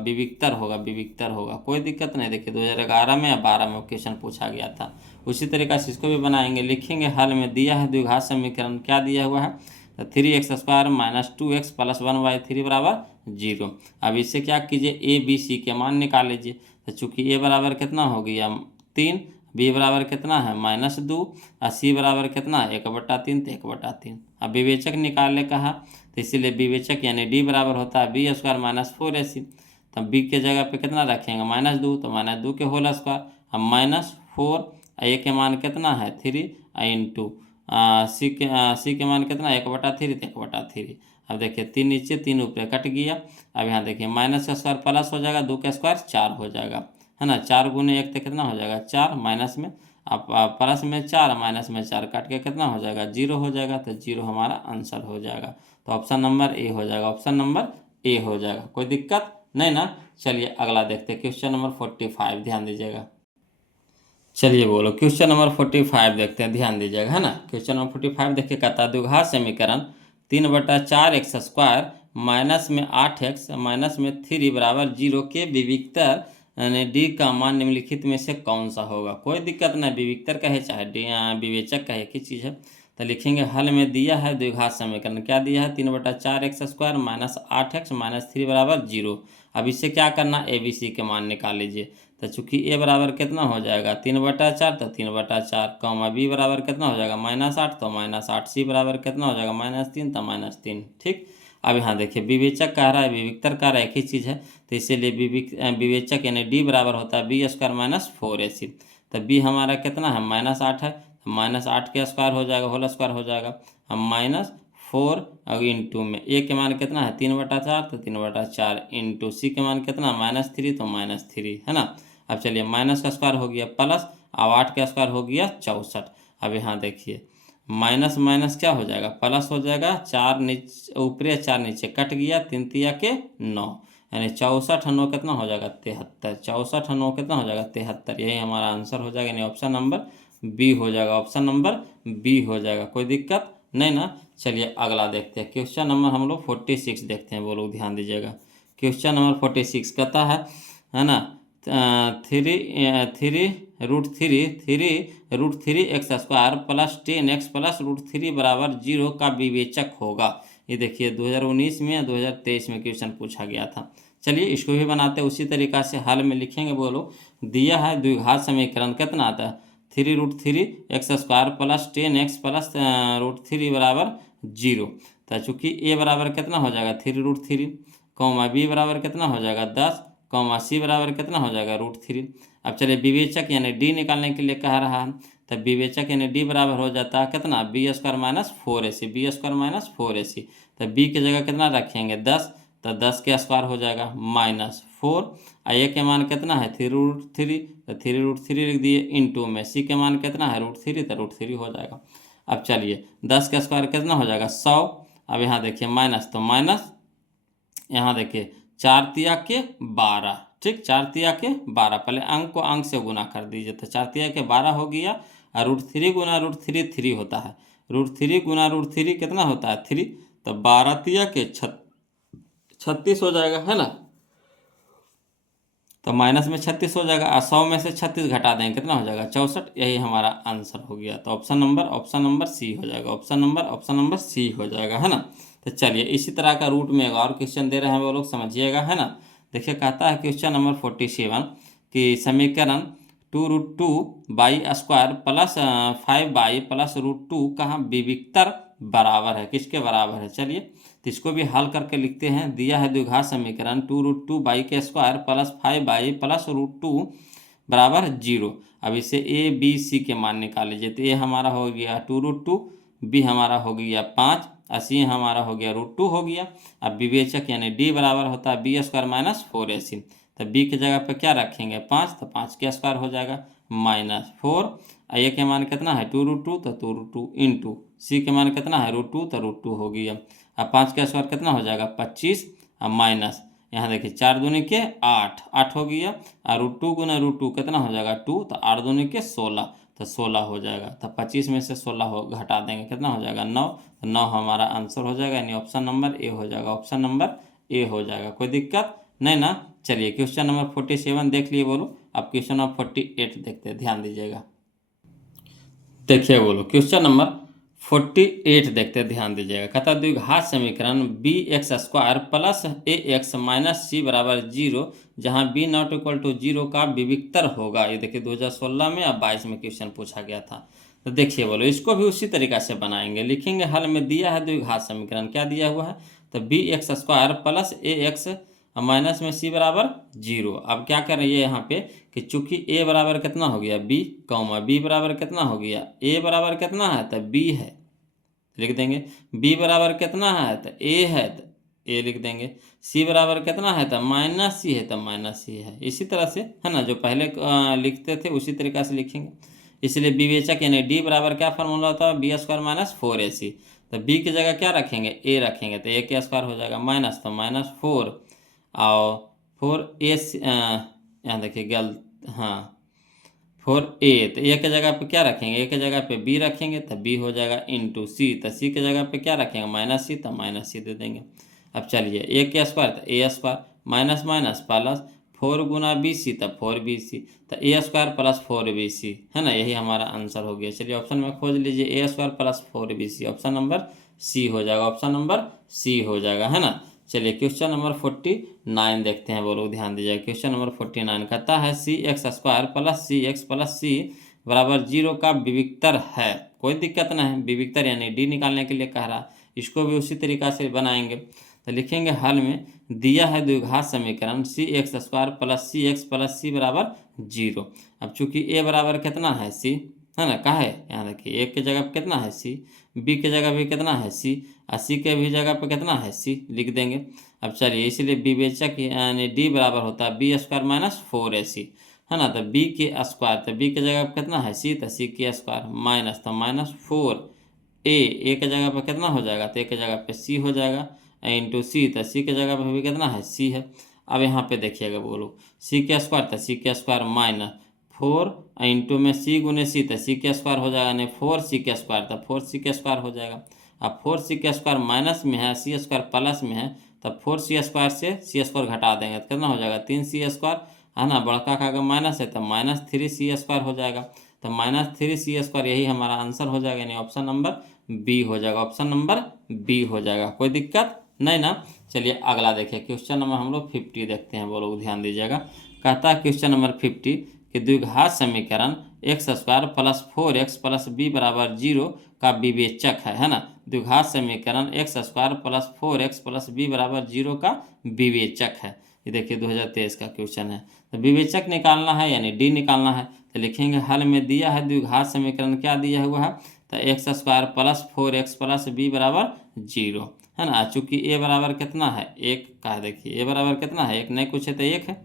कोई दिक्कत नहीं। देखिए 2011 में या 12 में क्वेश्चन पूछा गया था। उसी तरीका से इसको भी बनाएंगे। लिखेंगे हल में दिया है द्विघात समीकरण क्या दिया हुआ है, तो 3x² - 2x + 1/3 बराबर 0। अब इससे क्या कीजिए, a b c के मान निकाल लीजिए। तो चूंकि a बराबर कितना हो गया 3, b बराबर कितना है -2 और c बराबर कितना है 1/3, तो 1/3। अब विवेचक निकालने कहा, तो इसीलिए विवेचक यानी d बराबर होता है b² - 4ac। तब b के जगह पे कितना रखेंगे -2, तो -2 के होल स्क्वायर। अब -4 a के मान कितना है 3 इंटू c के मान कितना 1/3, तो 1/3। अब देखिए 3 नीचे 3 ऊपर कट गया। अब यहाँ देखिए माइनस का स्क्वायर प्लस हो जाएगा, 2 का स्क्वायर 4 हो जाएगा, है ना। 4 गुने 1 तो कितना हो जाएगा 4, माइनस में अब प्लस में 4 माइनस में 4 काट के कितना हो जाएगा 0 हो जाएगा। तो 0 हमारा आंसर हो जाएगा। तो ऑप्शन नंबर ए हो जाएगा, ऑप्शन नंबर ए हो जाएगा। कोई दिक्कत नहीं ना। चलिए अगला देखते हैं, क्वेश्चन नंबर 45, ध्यान दीजिएगा। चलिए बोलो, क्वेश्चन नंबर 45 देखते हैं, ध्यान दीजिएगा, है ना। क्वेश्चन नंबर 45 देखिए कहता है द्विघात समीकरण 3/4x² माइनस में 8x माइनस में 3 बराबर 0 के विविक्तर यानी डी का मान निम्नलिखित में से कौन सा होगा। कोई दिक्कत नहीं, विविक्तर कहे चाहे विवेचक कहे, एक ही चीज़ है। तो लिखेंगे हल में दिया है द्विघात समीकरण क्या दिया है 3/4x² माइनस 8x माइनस 3 बराबर 0। अब इससे क्या करना, ए बी सी के मान निकाल लीजिए। तो चूंकि ए बराबर कितना हो जाएगा 3/4, तो 3/4 कॉमा बी बराबर कितना हो जाएगा -8, तो -8, सी बराबर कितना हो जाएगा -3, तो -3। ठीक। अब यहाँ देखिए विवेचक कह रहा है विविक्तर कह रहा है, एक ही चीज़ है। तो इसीलिए विवेचक यानी डी बराबर होता है b² - 4ac। तो बी हमारा कितना है -8 है, तो -8 के स्क्वायर हो जाएगा, होल स्क्वायर हो जाएगा। हम -4 और इंटू में ए के मान कितना है 3/4, तो 3/4 इंटू सी के मान कितना -3, तो -3, है ना। अब चलिए माइनस का स्क्वायर हो गया प्लस, अब 8 का स्क्वायर हो गया 64। अब यहाँ देखिए माइनस माइनस क्या हो जाएगा प्लस हो जाएगा, 4 नीचे ऊपरी 4 नीचे कट गया, 3 तिया के 9, यानी 64 और 9 कितना हो जाएगा 73। 64 और 9 कितना हो जाएगा 73। यही हमारा आंसर हो जाएगा, यानी ऑप्शन नंबर बी हो जाएगा, ऑप्शन नंबर बी हो जाएगा। कोई दिक्कत नहीं ना। चलिए अगला देखते हैं, क्वेश्चन नंबर हम लोग 46 देखते हैं। बोलो ध्यान दीजिएगा, क्वेश्चन नंबर 46 कहता है ना 3√3x² प्लस 10x प्लस √3 बराबर 0 का विवेचक होगा। ये देखिए 2019 में या 2023 में क्वेश्चन पूछा गया था। चलिए इसको भी बनाते हैं उसी तरीका से। हल में लिखेंगे, बोलो दिया है द्विघात समीकरण कितना आता है 3√3x² प्लस 10x प्लस √3 बराबर 0। तो चूँकि ए बराबर कितना हो जाएगा 3√3, कॉमा बी बराबर कितना हो जाएगा 10, कॉमा सी बराबर कितना हो जाएगा √3। अब चलिए विवेचक यानी डी निकालने के लिए कह रहा है। तब विवेचक यानी डी बराबर हो जाता है कितना b² - 4ac, b² - 4ac। तो बी की जगह कितना रखेंगे 10, तो 10 के स्क्वायर हो जाएगा -4 और ए के मान कितना है 3√3, तो 3√3 लिख दिए इंटू में सी के मान कितना है √3, तो √3 हो जाएगा। अब चलिए 10 का स्क्वायर कितना हो जाएगा 100। अब यहाँ देखिए माइनस, तो माइनस यहाँ देखिए 4 तिया के 12, ठीक 4 तिया के 12। पहले अंक को अंक से गुना कर दीजिए, तो 4 तिया के 12 हो गया और √3 गुना √3 3 होता है। √3 गुना √3 कितना होता है 3, तो 12 तिया के 36 हो जाएगा, है ना। तो माइनस में 36 हो जाएगा और 100 में से 36 घटा देंगे कितना हो जाएगा 64। यही हमारा आंसर हो गया। तो ऑप्शन नंबर सी हो जाएगा, ऑप्शन नंबर सी हो जाएगा, है ना। तो चलिए इसी तरह का रूट में एक और क्वेश्चन दे रहे हैं वो लोग समझिएगा, है ना। देखिए कहता है क्वेश्चन नंबर 47 कि समीकरण 2√2 प्लस 5 का विविक्तर बराबर है, किसके बराबर है। चलिए तो इसको भी हल करके लिखते हैं। दिया है द्विघात समीकरण 2√2 प्लस 5 बराबर 0। अब इसे ए बी सी के मान निकाल लीजिए। तो ए हमारा हो गया 2√2, बी हमारा हो गया 5, और सी हमारा हो गया √2 हो गया। अब विवेचक यानी डी बराबर होता है b² माइनस 4ac। तो बी की जगह पे क्या रखेंगे 5, तो 5 के स्क्वायर हो जाएगा -4। ए के मान कितना है 2√2, तो 2√2 इंटू सी के मान कितना है √2, तो √2 हो गया। अब 5 का स्क्वायर कितना हो जाएगा 25, अब माइनस यहाँ देखिए 4 दूनी के 8, 8 हो गया, और √2 गुना √2 कितना हो जाएगा 2, तो 8 दूनी के 16, तो 16 हो जाएगा। तो 25 में से 16 हो घटा देंगे कितना हो जाएगा 9, तो 9 हमारा आंसर हो जाएगा, यानी ऑप्शन नंबर ए हो जाएगा। ऑप्शन नंबर ए हो जाएगा, कोई दिक्कत नहीं ना। चलिए क्वेश्चन नंबर 47 देख लिए बोलो। अब क्वेश्चन नंबर 48 देखते हैं, ध्यान दीजिएगा। देखिए बोलो क्वेश्चन नंबर 48 देखते हैं, ध्यान दीजिएगा। कहता है द्विघात समीकरण bx² plus ax minus c बराबर 0, जहाँ b नॉट इक्वल टू 0 का विविक्तर होगा। ये देखिए 2016 में या 22 में क्वेश्चन पूछा गया था। तो देखिए बोलो इसको भी उसी तरीका से बनाएंगे, लिखेंगे हल में दिया है द्विघात समीकरण, क्या दिया हुआ है तो bx² प्लस ax माइनस में c बराबर 0। अब क्या कर रही है यहाँ पे कि चूंकि a बराबर कितना हो गया b, b बराबर कितना हो गया a बराबर कितना है तो b है, लिख देंगे। b बराबर कितना है तो a है, तो a लिख देंगे। c बराबर कितना है तो माइनस c है, तो माइनस c है। इसी तरह से है ना, जो पहले लिखते थे उसी तरीका से लिखेंगे। इसलिए विवेचक यानी d बराबर क्या फॉर्मूला होता है b² माइनस 4ac। तो b की जगह क्या रखेंगे a रखेंगे, तो a के स्क्वायर हो जाएगा माइनस, तो -4 और 4ac, यहाँ देखिए गलत, हाँ 4a, तो a के जगह पे क्या रखेंगे, a के जगह पे b रखेंगे, तो b हो जाएगा इंटू c, तो c के जगह पे क्या रखेंगे -c, तो -c दे देंगे। अब चलिए a के स्क्वायर तो a² माइनस माइनस प्लस 4 गुना bc, तो 4bc, तो a² प्लस 4bc है ना, यही हमारा आंसर हो गया। चलिए ऑप्शन में खोज लीजिए a² plus 4bc, option number C हो जाएगा, ऑप्शन नंबर सी हो जाएगा, है ना। चलिए क्वेश्चन नंबर 49 देखते हैं, बोलो ध्यान दीजिएगा। क्वेश्चन नंबर 49 कहता है cx² plus cx plus c बराबर 0 का विविक्तर है। कोई दिक्कत नहीं है, विविक्तर यानी डी निकालने के लिए कह रहा, इसको भी उसी तरीका से बनाएंगे। तो लिखेंगे हल में दिया है द्विघात समीकरण cx² plus cx plus c बराबर 0। अब चूंकि a बराबर कितना है c है ना, कहा है यहाँ देखिए a की जगह पे कितना है c, b की जगह भी कितना है c, और c के भी जगह पे कितना है c लिख देंगे। अब चलिए इसलिए विवेचक यानी d बराबर होता है b² माइनस 4ac है ना, तो b के स्क्वायर, तो b की जगह पे कितना है c, तो c के स्क्वायर माइनस, तो -4a, a के जगह पे कितना हो जाएगा, तो a के जगह पे c हो जाएगा इंटू c, तो c के जगह पे भी कितना है c है। अब यहाँ पे देखिएगा बोलो c के स्क्वायर, तो c के स्क्वायर माइनस 4 इंटू में c गुने c, तो c के स्क्वायर हो जाएगा, यानी 4c के स्क्वायर, तो 4c के स्क्वायर हो जाएगा। अब 4c के स्क्वायर माइनस में है, c स्क्वायर प्लस में है, तब 4c स्क्वायर से c स्क्वायर घटा देंगे तो कितना हो जाएगा 3c स्क्वायर है ना, बड़का का अगर माइनस है तो -3c स्क्वायर हो जाएगा, तो -3c स्क्वायर यही हमारा आंसर हो जाएगा, यानी ऑप्शन नंबर बी हो जाएगा, ऑप्शन नंबर बी हो जाएगा, कोई दिक्कत नहीं ना। चलिए अगला देखिए क्वेश्चन नंबर हम लोग 50 देखते हैं, वो लोग ध्यान दीजिएगा। कहता है क्वेश्चन नंबर 50 कि द्विघात समीकरण x² plus 4x plus b बराबर 0 का विवेचक है ना। द्विघात समीकरण x² plus 4x plus b बराबर 0 का विवेचक है। ये देखिए 2023 का क्वेश्चन है। तो विवेचक निकालना है यानी डी निकालना है, तो लिखेंगे हल में दिया है द्विघात समीकरण, क्या दिया हुआ है तो x² plus 4x plus b बराबर 0 है ना। चूंकि a बराबर कितना है 1 का है, देखिए a बराबर कितना है 1, नहीं कुछ है तो 1 है,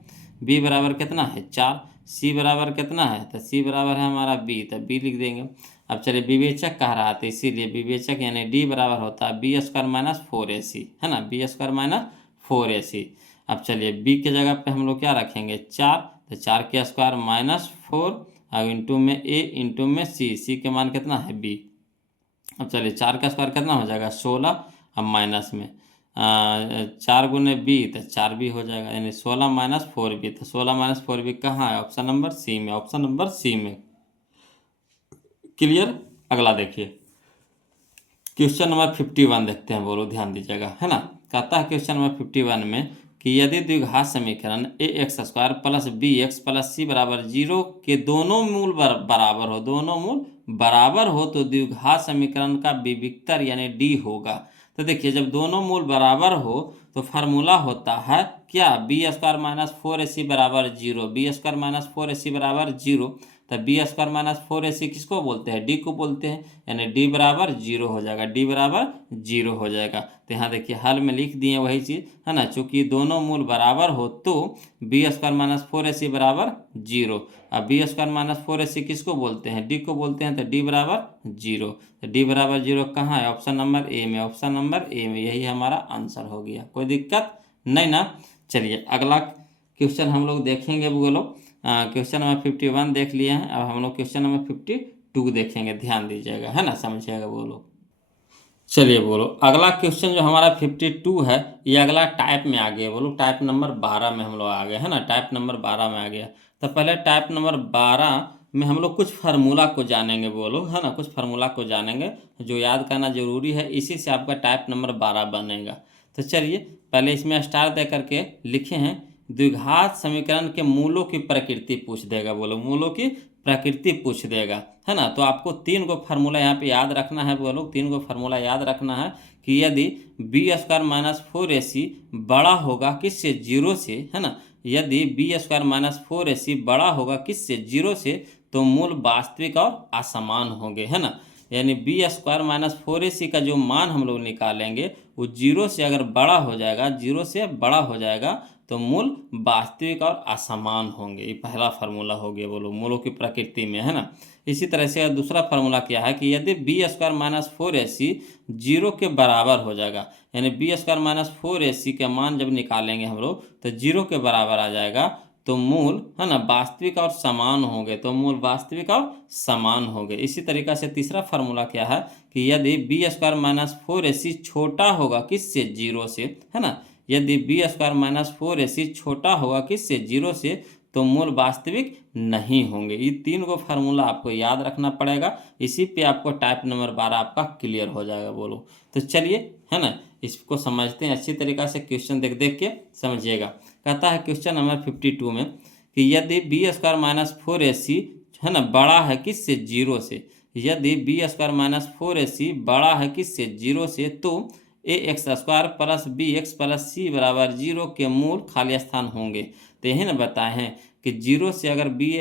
b बराबर कितना है 4, c बराबर कितना है तो c बराबर है हमारा b, तो b लिख देंगे। अब चलिए विवेचक कह रहा था, इसीलिए विवेचक यानी d बराबर होता है b² माइनस 4ac है ना, b² माइनस 4ac। अब चलिए b की जगह पे हम लोग क्या रखेंगे 4, तो 4 के स्क्वायर -4 और इंटू में a इंटू में c के मान कितना है b। अब चलिए 4 का स्क्वायर कितना हो जाएगा 16, अब माइनस में 4 गुने b, तो 4b हो जाएगा, यानी 16 माइनस 4b, तो 16 माइनस 4b कहाँ है ऑप्शन नंबर सी में, ऑप्शन नंबर सी में। क्लियर। अगला देखिए क्वेश्चन नंबर 51 देखते हैं, बोलो ध्यान दीजिएगा है ना। कहता है क्वेश्चन नंबर 51 में कि यदि द्विघात समीकरण a x square plus b x plus c बराबर 0 के दोनों मूल बराबर हो, दोनों मूल बराबर हो, तो द्विघात समीकरण का विविक्तर यानी डी होगा। तो देखिए जब दोनों मूल बराबर हो तो फार्मूला होता है क्या, बी स्क्वायर माइनस 4ac बराबर 0, बी स्क्वायर माइनस 4ac बराबर 0। तो बी स्क्वायर माइनस 4ac किसको बोलते हैं, डी को बोलते हैं, यानी डी बराबर 0 हो जाएगा, डी बराबर 0 हो जाएगा। तो यहाँ देखिए हल में लिख दिए वही चीज़ है ना, चूंकि दोनों मूल बराबर हो तो बी स्क्वायर माइनस 4ac बराबर 0। अब बी स्क्वायर माइनस 4ac किसको बोलते हैं, डी को बोलते हैं, तो डी बराबर 0। तो डी बराबर 0 कहाँ है, ऑप्शन नंबर ए में, ऑप्शन नंबर ए में, यही हमारा आंसर हो गया। कोई दिक्कत नहीं ना। चलिए अगला क्वेश्चन हम लोग देखेंगे बोलो। क्वेश्चन नंबर 51 देख लिए हैं, अब हम लोग क्वेश्चन नंबर 52 देखेंगे, ध्यान दीजिएगा है ना, समझिएगा बोलो। चलिए बोलो अगला क्वेश्चन जो हमारा 52 है ये अगला टाइप में आ गया, बोलो टाइप नंबर 12 में हम लोग आ गए है ना, टाइप नंबर 12 में आ गया। तो पहले टाइप नंबर 12 में हम लोग कुछ फार्मूला को जानेंगे बोलो है ना, कुछ फार्मूला को जानेंगे जो याद करना जरूरी है, इसी से आपका टाइप नंबर 12 बनेगा। तो चलिए पहले इसमें स्टार दे करके लिखे हैं, द्विघात समीकरण के मूलों की प्रकृति पूछ देगा, बोलो मूलों की प्रकृति पूछ देगा है ना। तो आपको 3 गो फार्मूला यहाँ पे याद रखना है बोलो, 3 गो फार्मूला याद रखना है कि यदि बी स्क्वायर माइनस 4ac बड़ा होगा किससे, 0 से है ना, यदि बी स्क्वायर माइनस 4ac बड़ा होगा किससे, 0 से, तो मूल वास्तविक और असमान होंगे है ना। यानी बी स्क्वायर माइनस 4ac का जो मान हम लोग निकालेंगे वो 0 से अगर बड़ा हो जाएगा, 0 से बड़ा हो जाएगा तो मूल वास्तविक और असमान होंगे। ये पहला फार्मूला हो गया बोलो मूलों की प्रकृति में है ना। इसी तरह से दूसरा फार्मूला क्या है कि यदि बी स्क्वायर माइनस 4ac 0 के बराबर हो जाएगा, यानी बी स्क्वायर माइनस 4ac का मान जब निकालेंगे हम लोग तो 0 के बराबर आ जाएगा, तो मूल है ना वास्तविक और समान होंगे, तो मूल वास्तविक और समान होंगे। इसी तरीका से तीसरा फार्मूला क्या है कि यदि बी स्क्वायर माइनस 4ac छोटा होगा किससे, 0 से है ना, यदि बी स्क्वायर माइनस 4ac छोटा होगा किससे, 0 से, तो मूल वास्तविक नहीं होंगे। ये 3 गो फार्मूला आपको याद रखना पड़ेगा, इसी पे आपको टाइप नंबर 12 आपका क्लियर हो जाएगा बोलो। तो चलिए है ना इसको समझते हैं अच्छी तरीका से, क्वेश्चन देख देख के समझिएगा। कहता है क्वेश्चन नंबर 52 में कि यदि बी स्क्वायर माइनस 4ac है ना बड़ा है किससे, 0 से, यदि बी स्क्वायर माइनस 4ac बड़ा है किससे, 0 से, तो a x square plus b x plus c बराबर 0 के मूल खाली स्थान होंगे। तो यही ना बताए हैं कि 0 से अगर बी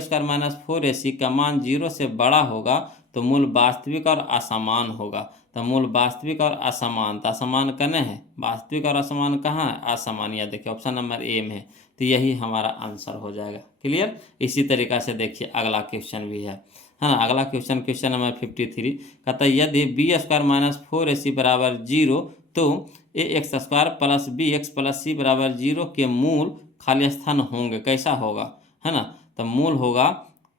स्क्वायर माइनस 4ac का मान 0 से बड़ा होगा तो मूल वास्तविक और असमान होगा। तो मूल वास्तविक और असमान, तो असमान कने हैं, वास्तविक और असमान कहाँ है, असमान, या देखिए ऑप्शन नंबर ए में है। तो यही हमारा आंसर हो जाएगा। क्लियर। इसी तरीका से देखिए अगला क्वेश्चन भी है हाँ, अगला क्वेश्चन क्वेश्चन नंबर 53 कहता है यदि बी स्क्वायर माइनस 4ac बराबर 0 तो a x square plus b x plus c बराबर 0 के मूल खाली स्थान होंगे, कैसा होगा है ना। तो मूल होगा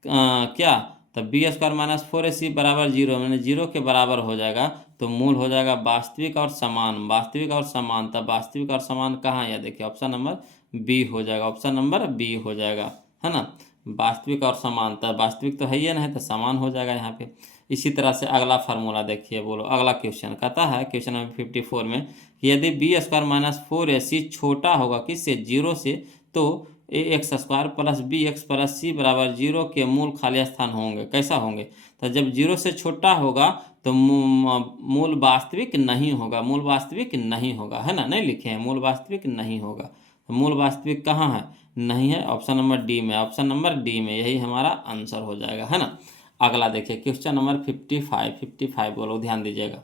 क्या, तो बी स्क्वायर माइनस 4ac बराबर 0 मैंने 0 के बराबर हो जाएगा, तो मूल हो जाएगा वास्तविक और समान, वास्तविक और समान। तब वास्तविक और समान कहाँ है, देखिए ऑप्शन नंबर बी हो जाएगा, ऑप्शन नंबर बी हो जाएगा है ना। वास्तविक और समानता, वास्तविक तो है ही नहीं तो समान हो जाएगा यहाँ पे। इसी तरह से अगला फार्मूला देखिए बोलो, अगला क्वेश्चन कहता है क्वेश्चन नंबर 54 में कि यदि बी स्क्वायर माइनस 4ac छोटा होगा किससे, 0 से, तो a x square plus b x plus c बराबर 0 के मूल खाली स्थान होंगे, कैसा होंगे। तो जब 0 से छोटा होगा तो मूल वास्तविक नहीं होगा, मूल वास्तविक नहीं होगा है ना, नहीं लिखे हैं मूल वास्तविक नहीं होगा। तो मूल वास्तविक कहाँ है, नहीं है, ऑप्शन नंबर डी में, ऑप्शन नंबर डी में, यही हमारा आंसर हो जाएगा है ना। अगला देखिए क्वेश्चन नंबर 55 बोलो, ध्यान दीजिएगा।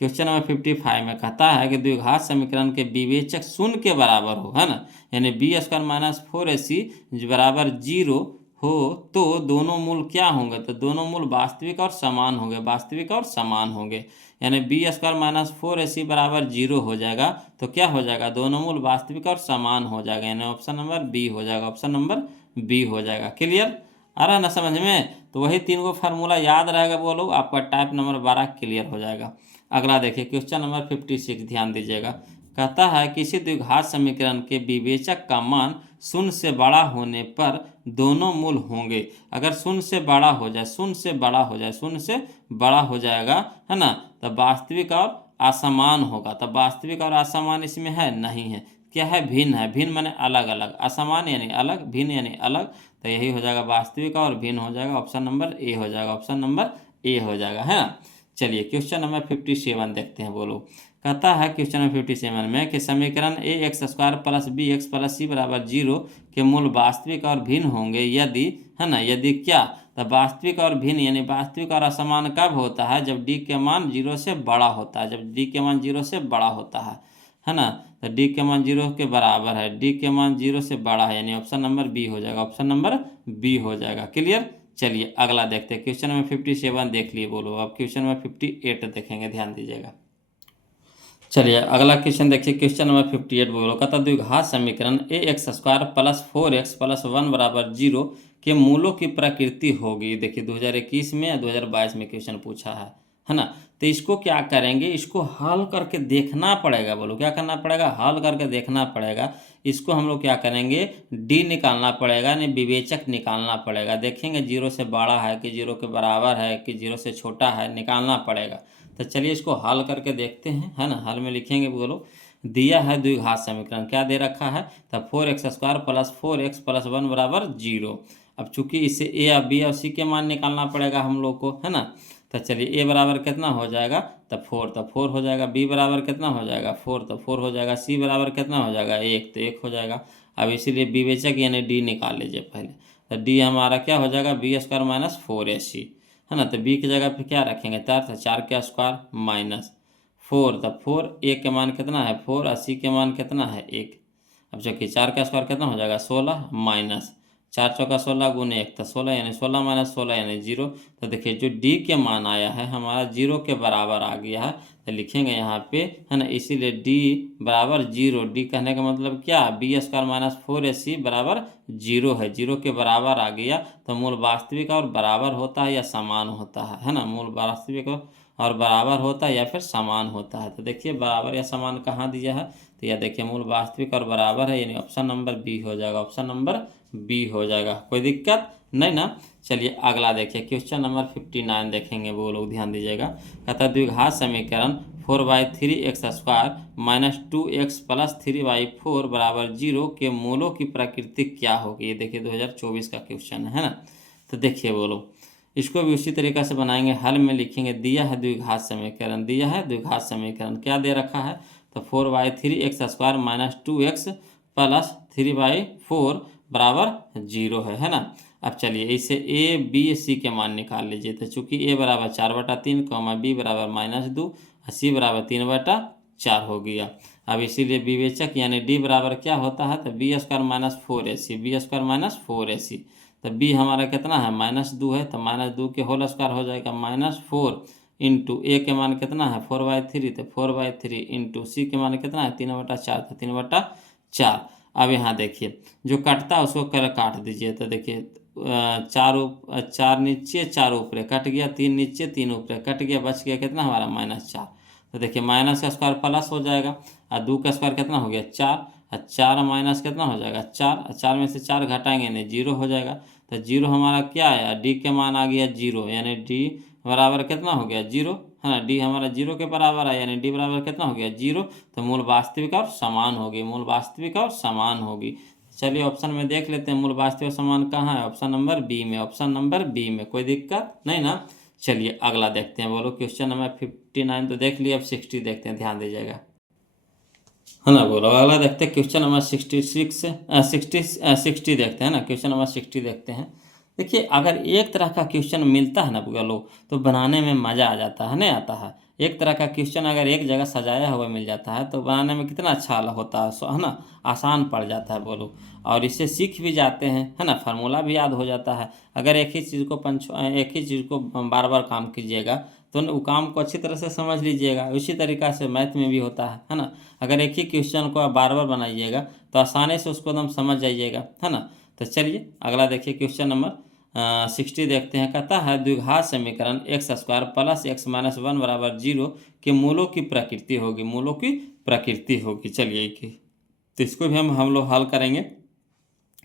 क्वेश्चन नंबर 55 में कहता है कि द्विघात समीकरण के विवेचक शून्य के बराबर हो है ना, यानी बी स्क्वायर माइनस 4ac बराबर 0 हो तो दोनों मूल क्या होंगे, तो दोनों मूल वास्तविक और समान होंगे, वास्तविक और समान होंगे। यानी बी स्क्वायर माइनस 4ac बराबर 0 हो जाएगा, तो क्या हो जाएगा, दोनों मूल वास्तविक और समान हो जाएगा, यानी ऑप्शन नंबर बी हो जाएगा, ऑप्शन नंबर बी हो जाएगा। क्लियर आ रहा है ना समझ में। तो वही 3 गो फार्मूला याद रहेगा बोलो, आपका टाइप नंबर 12 क्लियर हो जाएगा। अगला देखिए क्वेश्चन नंबर 56, ध्यान दीजिएगा। कहता है किसी द्विघात समीकरण के विवेचक का मान 0 से बड़ा होने पर दोनों मूल होंगे। अगर 0 से बड़ा हो जाए, 0 से बड़ा हो जाए, 0 से बड़ा हो जाएगा है ना, तो वास्तविक और असमान होगा। तो वास्तविक और असमान इसमें है नहीं है, क्या है, भिन्न है। भिन्न माने अलग अलग, असमान यानी अलग, भिन्न यानी अलग, तो यही हो जाएगा वास्तविक और भिन्न हो जाएगा, ऑप्शन नंबर ए हो जाएगा, ऑप्शन नंबर ए हो जाएगा, है ना। चलिए क्वेश्चन नंबर 57 देखते हैं। बोलो, कहता है क्वेश्चन नंबर 57 में कि समीकरण a x square plus b x plus c बराबर 0 के मूल वास्तविक और भिन्न होंगे यदि, है ना, यदि क्या। तो वास्तविक और भिन्न यानी वास्तविक और असमान कब होता है, जब डी के मान 0 से बड़ा होता है, जब डी के मान 0 से बड़ा होता है ना। तो डी के मान 0 के बराबर है, डी के मान 0 से बड़ा है, यानी ऑप्शन नंबर बी हो जाएगा, ऑप्शन नंबर बी हो जाएगा। क्लियर। चलिए अगला देखते हैं। क्वेश्चन नंबर 57 देख लिए। बोलो, अब क्वेश्चन नंबर 58 देखेंगे, ध्यान दीजिएगा। चलिए अगला क्वेश्चन देखिए, क्वेश्चन नंबर 58। बोलो, कहता द्विघात समीकरण a x square plus 4x plus 1 बराबर 0 के मूलों की प्रकृति होगी। देखिए 2021 में या 2022 में क्वेश्चन पूछा है ना। तो इसको क्या करेंगे, इसको हल करके देखना पड़ेगा। बोलो क्या करना पड़ेगा, हल करके देखना पड़ेगा। इसको हम लोग क्या करेंगे, डी निकालना पड़ेगा, यानी विवेचक निकालना पड़ेगा। देखेंगे 0 से बड़ा है कि 0 के बराबर है कि 0 से छोटा है, निकालना पड़ेगा। तो चलिए इसको हल करके देखते हैं, है ना। हल में लिखेंगे। बोलो, दिया है द्विघात समीकरण, क्या दे रखा है, तो 4x square plus 4x plus 1 बराबर 0। अब चूंकि इससे ए और बी और सी के मान निकालना पड़ेगा हम लोग को, है ना। तो चलिए ए बराबर कितना हो जाएगा, तो 4, तो 4 हो जाएगा। बी बराबर कितना हो जाएगा, 4, तो 4 हो जाएगा। सी बराबर कितना हो जाएगा, 1, तो 1 हो जाएगा। अब इसीलिए विवेचक यानी डी निकाल लीजिए पहले। तो डी हमारा क्या हो जाएगा, बी स्क्वायर माइनस 4ac, है ना। तो बी की जगह पे क्या रखेंगे, 4, तो 4 का स्क्वायर माइनस 4, तो 4, ए के मान कितना है 4, और सी के मान कितना है 1। अब देखिए 4 का स्क्वायर कितना हो जाएगा 16 माइनस 4 चौका 16 गुने 1, तो 16 यानी 16 माइनस 16 यानी 0। तो देखिए जो डी के मान आया है हमारा 0 के बराबर आ गया है, तो लिखेंगे यहाँ पे, है ना। इसीलिए डी बराबर 0, डी कहने का मतलब क्या, बी स्क्वायर माइनस 4ac बराबर 0 है, 0 के बराबर आ गया। तो मूल वास्तविक और बराबर होता है या समान होता है ना। मूल वास्तविक और बराबर होता है या फिर समान होता है। तो देखिए बराबर या समान कहाँ दिया है, तो यह देखिए मूल वास्तविक और बराबर है, यानी ऑप्शन नंबर बी हो जाएगा, ऑप्शन नंबर बी हो जाएगा। कोई दिक्कत नहीं ना। चलिए अगला देखिए, क्वेश्चन नंबर 59 देखेंगे। वो लोग ध्यान दीजिएगा। कहता द्विघात समीकरण 4/3x square minus 2x plus 3/4 बराबर 0 के मूलों की प्रकृति क्या होगी। ये देखिए 2024 का क्वेश्चन है ना। तो देखिए बोलो, इसको भी उसी तरीक़ा से बनाएंगे। हल में लिखेंगे, दिया है द्विघात समीकरण, दिया है द्विघात समीकरण, क्या दे रखा है, तो 4/3x square minus 2x plus 3/4 बराबर 0 है ना। अब चलिए इसे ए बी सी के मान निकाल लीजिए। तो चूंकि ए बराबर 4/3, बी बराबर -2 और सी बराबर 3/4 हो गया। अब इसीलिए विवेचक यानी डी बराबर क्या होता है, तो b square minus 4ac, b square minus 4ac। तो बी हमारा कितना है -2 है, तो -2 के होल स्क्वायर हो जाएगा -4 इंटू ए के मान कितना है 4/3, तो 4/3 इंटू सी के मान कितना है 3/4, तो 3/4। अब यहाँ देखिए जो कटता है उसको काट दीजिए। तो देखिए 4 नीचे 4 ऊपर कट गया, 3 नीचे 3 ऊपर कट गया, बच गया कितना हमारा -4। तो देखिए माइनस का स्क्वायर प्लस हो जाएगा, और 2 का स्क्वायर कितना हो गया 4, और 4 माइनस कितना हो जाएगा 4, और 4 में से 4 घटाएंगे नहीं 0 हो जाएगा। तो 0 हमारा क्या आया, डी के मान आ गया 0, यानी डी बराबर कितना हो गया 0, है ना। डी हमारा 0 के बराबर है, यानी डी बराबर कितना हो गया 0। तो मूल वास्तविक और समान होगी, मूल वास्तविक और समान होगी। चलिए ऑप्शन में देख लेते हैं मूल वास्तविक और समान कहाँ है, ऑप्शन नंबर बी में, ऑप्शन नंबर बी में। कोई दिक्कत नहीं ना। चलिए अगला देखते हैं। बोलो क्वेश्चन नंबर 59 तो देख लिया, अब 60 देखते हैं, ध्यान दीजिएगा, है ना। बोलो अगला देखते हैं क्वेश्चन नंबर 60 देखते हैं ना। क्वेश्चन नंबर 60 देखते हैं। देखिए अगर एक तरह का क्वेश्चन मिलता है ना बोलो, तो बनाने में मज़ा आ जाता है, नहीं आता है। एक तरह का क्वेश्चन अगर एक जगह सजाया हुआ मिल जाता है तो बनाने में कितना अच्छा होता है ना, आसान पड़ जाता है। बोलो और इससे सीख भी जाते हैं, है ना, फार्मूला भी याद हो जाता है। अगर एक ही चीज़ को बार बार काम कीजिएगा तो वो काम को अच्छी तरह से समझ लीजिएगा। उसी तरीक़ा से मैथ में भी होता है ना। अगर एक ही क्वेश्चन को आप बार बार बनाइएगा तो आसानी से उसको एकदम समझ जाइएगा, है ना। तो चलिए अगला देखिए, क्वेश्चन नंबर 60 देखते हैं। कहता है द्विघात समीकरण x square plus x minus 1 बराबर 0 के मूलों की प्रकृति होगी, मूलों की प्रकृति होगी। चलिए तो इसको भी हम लोग हल करेंगे।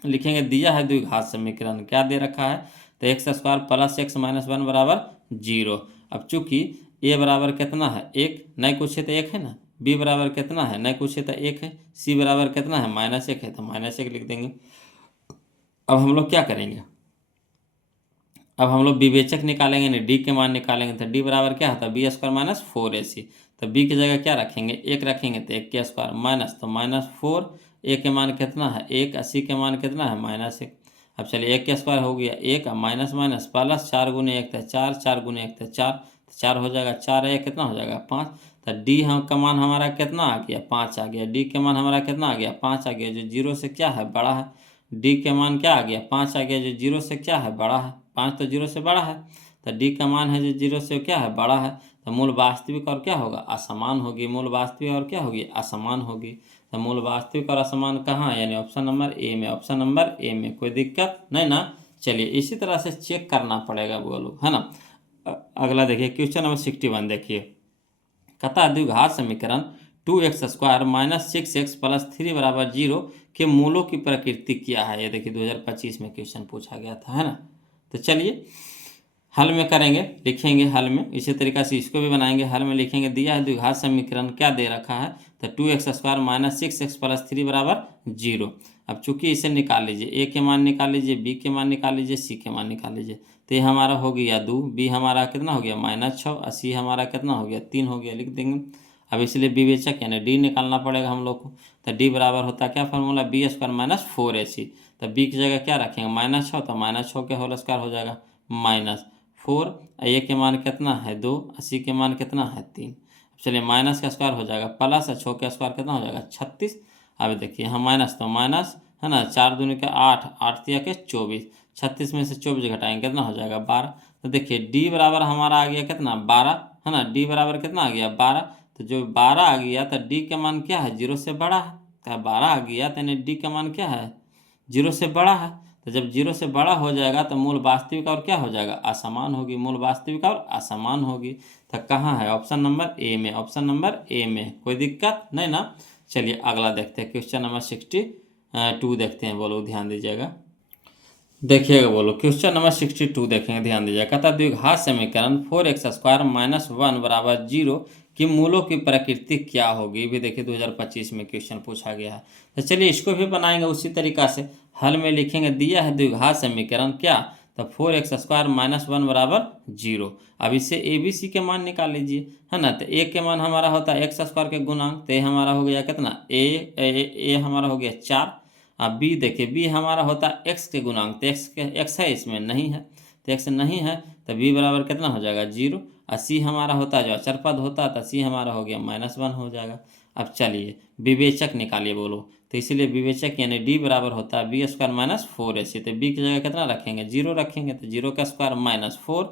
लिखेंगे, दिया है द्विघात समीकरण, क्या दे रखा है, तो x square plus x minus 1 बराबर 0। अब चूंकि ए बराबर कितना है 1, नहीं कुछ है तो 1 है ना, बी बराबर कितना है, नहीं कुछ है तो 1 है, सी बराबर कितना है, -1 है, तो -1 लिख देंगे। अब हम लोग क्या करेंगे, अब हम लोग विवेचक निकालेंगे, नहीं डी के मान निकालेंगे, तो डी बराबर क्या होता है, बी स्क्वायर माइनस 4ac। तो बी की जगह क्या रखेंगे, 1 रखेंगे, तो 1 के स्क्वायर माइनस, तो -4, ए के मान कितना है 1, अस्सी के मान कितना है -1। अब चलिए 1 के स्क्वायर हो गया 1, अब माइनस माइनस प्लस, 4 गुने 1 तो 4, 4 गुने 1 तो 4, तो 4 हो जाएगा, 4 1 कितना हो जाएगा 5। तो डी हम का मान हमारा कितना आ गया 5 आ गया, डी के मान हमारा कितना आ गया 5 आ गया, जो जीरो से क्या है बड़ा है। डी के मान क्या आ गया 5 आ गया, जो जीरो से क्या है बड़ा है, 5 तो जीरो से बड़ा है, तो डी का मान है जो जीरो से क्या है बड़ा है। तो मूल वास्तविक और क्या होगा, असमान होगी, मूल वास्तविक और क्या होगी, असमान होगी। तो मूल वास्तविक और असमान कहाँ है, यानी ऑप्शन नंबर ए में, ऑप्शन नंबर ए में, कोई दिक्कत नहीं ना। चलिए इसी तरह से चेक करना पड़ेगा वो लोग, है ना। अगला देखिए क्वेश्चन नंबर 61 देखिए, कहता है द्विघात समीकरण 2x² माइनस 6x प्लस 3 बराबर 0 के मूलों की प्रकृति क्या है। ये देखिए 2025 में क्वेश्चन पूछा गया था, है ना। तो चलिए हल में करेंगे, लिखेंगे हल में, इसी तरीक़ा से इसको भी बनाएंगे, हल में लिखेंगे। दिया है द्विघात समीकरण क्या दे रखा है, तो 2x² माइनस 6x प्लस 3 बराबर 0। अब चूंकि इसे निकाल लीजिए, ए के मान निकाल लीजिए, बी के मान निकाल लीजिए, सी के मान निकाल लीजिए। तो ये हमारा हो गया 2, बी हमारा कितना हो गया -6, और सी हमारा कितना हो गया 3 हो गया, लिख देंगे। अब इसलिए विवेचक यानी डी निकालना पड़ेगा हम लोग को। तो डी बराबर होता है क्या फार्मूला, बी² माइनस 4ac। तो बी की जगह क्या रखेंगे -6, तो -6 के होल स्क्वायर हो जाएगा -4, ए के मान कितना है 2, सी के मान कितना है 3। चलिए माइनस का स्क्वायर हो जाएगा प्लस, 6 का स्क्वायर कितना हो जाएगा 36। अब देखिए यहाँ माइनस तो माइनस, है ना, 4 दूनी का 8, 8 तिया के 24, 36 में से 24 घटाएंगे कितना हो जाएगा 12। तो देखिए डी बराबर हमारा आ गया कितना 12, है ना, डी बराबर कितना आ गया 12। तो जो 12 आ गया तो डी का मान क्या है, 0 से बड़ा है। तो 12 आ गया तो यानी डी का मान क्या है, 0 से बड़ा है। तो जब 0 से बड़ा हो जाएगा तो मूल वास्तविक और क्या हो जाएगा, असमान होगी, मूल वास्तविक और असमान होगी। तो कहाँ है, ऑप्शन नंबर ए में, ऑप्शन नंबर ए में, कोई दिक्कत नहीं ना। चलिए अगला देखते हैं क्वेश्चन नंबर 62 देखते हैं, बोलो ध्यान दीजिएगा, देखिएगा बोलो क्वेश्चन नंबर 62 देखेंगे, ध्यान दीजिएगा। कहता द्विघात समीकरण 4x² माइनस 1 बराबर 0 कि मूलों की प्रकृति क्या होगी। भी देखिए 2025 में क्वेश्चन पूछा गया है। तो चलिए इसको भी बनाएंगे उसी तरीका से, हल में लिखेंगे। दिया है द्विघात समीकरण क्या, तो 4x² माइनस 1 बराबर 0। अब इससे ए बी सी के मान निकाल लीजिए, है ना। तो ए के मान हमारा होता है x² के गुणांक, तो हमारा हो गया कितना ए हमारा हो गया 4। अब बी देखिए, बी हमारा होता है x के गुणांक, तो x है इसमें नहीं है, तो x नहीं है, तो b बराबर कितना हो जाएगा 0। और सी हमारा होता है जो अचर पद होता है, तो सी हमारा हो गया -1 हो जाएगा। अब चलिए विवेचक निकालिए बोलो, तो इसीलिए विवेचक यानी डी बराबर होता है b² माइनस 4ac। तो बी की जगह कितना रखेंगे 0 रखेंगे, तो 0 का स्क्वायर -4,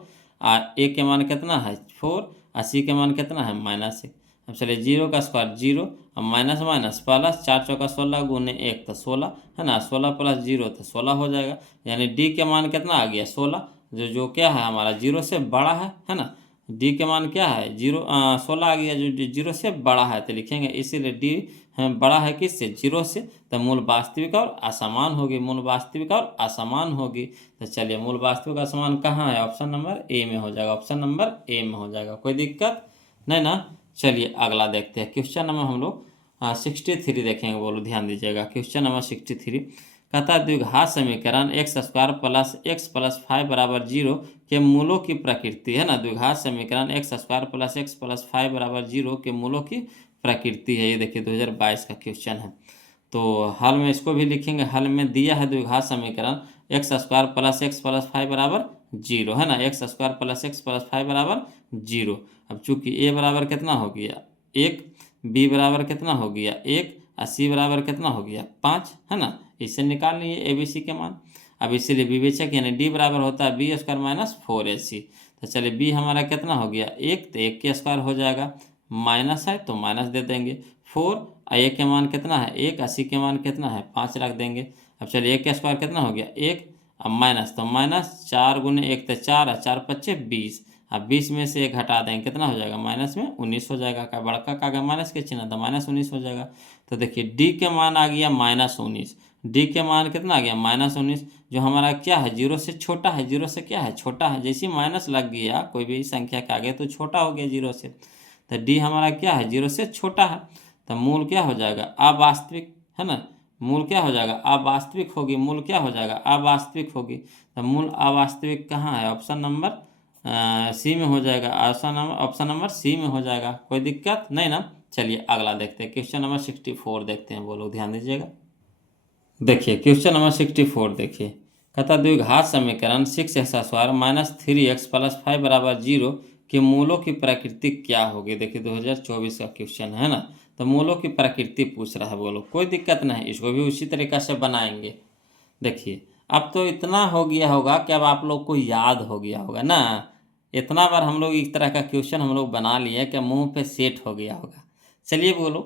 और ए के मान कितना है 4, और सी के मान कितना है -1। अब चलिए 0 का स्क्वायर 0, अब माइनस माइनस प्लस, 4 चौका 16 गुने 1 तो 16, है ना, 16 प्लस 0 तो 16 हो जाएगा। यानी डी के मान कितना आ गया 16, जो क्या है हमारा 0 से बड़ा है ना। डी के मान क्या है 16 आ गया, जो 0 से बड़ा है, तो लिखेंगे इसीलिए डी बड़ा है किससे 0 से। तो मूल वास्तविक और असमान होगी, मूल वास्तविक और असमान होगी। तो चलिए मूल वास्तविक असमान कहाँ है, ऑप्शन नंबर ए में हो जाएगा, ऑप्शन नंबर ए में हो जाएगा, कोई दिक्कत नहीं ना। चलिए अगला देखते हैं क्वेश्चन नंबर हम लोग 63 देखेंगे, बोलो ध्यान दीजिएगा। क्वेश्चन नंबर 63 कहता है द्विघात समीकरण x² प्लस x प्लस 5 बराबर 0 के मूलों की प्रकृति, है ना। द्विघात समीकरण x² प्लस x प्लस 5 बराबर 0 के मूलों की प्रकृति है। ये देखिए 2022 का क्वेश्चन है। तो हल में इसको भी लिखेंगे, हल में दिया है द्विघात समीकरण x² प्लस x प्लस 5 बराबर 0, है ना, x² प्लस x प्लस 5 बराबर 0। अब चूंकि a बराबर कितना हो गया 1, b बराबर कितना हो गया 1, और c बराबर कितना हो गया 5, है ना। इससे निकाल लिए ए बी सी के मान। अब इसीलिए विवेचक यानी डी बराबर होता है b² माइनस 4ac। तो चलिए b हमारा कितना हो गया 1, तो 1 के स्क्वायर हो जाएगा, माइनस है तो माइनस दे देंगे, 4, और a के मान कितना है 1, और c के मान कितना है 5 रख देंगे। अब चलिए 1 का स्क्वायर कितना हो गया 1, अब माइनस तो माइनस, 4 गुने 1 तो 4, और 4 पच्चे 20। अब 20 में से 1 घटा देंगे कितना हो जाएगा, माइनस में 19 हो जाएगा। का बड़का का अगर माइनस के चिन्ह तो -19 हो जाएगा। तो देखिए डी के मान आ गया -19, डी के मान कितना आ गया -19, जो हमारा क्या है 0 से छोटा है, 0 से क्या है छोटा है। जैसे माइनस लग गया कोई भी संख्या के आगे तो छोटा हो गया 0 से। तो डी हमारा क्या है, 0 से छोटा है, तो मूल क्या हो जाएगा, अवास्तविक, है ना। मूल क्या हो जाएगा, अवास्तविक होगी, मूल क्या हो जाएगा, अवास्तविक होगी। तो मूल अवास्तविक कहाँ है, ऑप्शन नंबर सी में हो जाएगा, ऑप्शन नंबर सी में हो जाएगा। कोई दिक्कत नहीं ना। चलिए अगला देखते हैं, क्वेश्चन नंबर 64 देखते हैं, बोलो ध्यान दीजिएगा। देखिए क्वेश्चन नंबर 64 देखिए, कहता द्विघात समीकरण 6x² माइनस 3x प्लस 5 बराबर 0 के मूलों की प्रकृति क्या होगी। देखिए 2024 का क्वेश्चन है ना, तो मूलों की प्रकृति पूछ रहा है, बोलो कोई दिक्कत नहीं, इसको भी उसी तरीका से बनाएंगे। देखिए अब तो इतना हो गया होगा कि अब आप लोग को याद हो गया होगा ना, इतना बार हम लोग इस तरह का क्वेश्चन हम लोग बना लिए कि मुंह पे सेट हो गया होगा। चलिए बोलो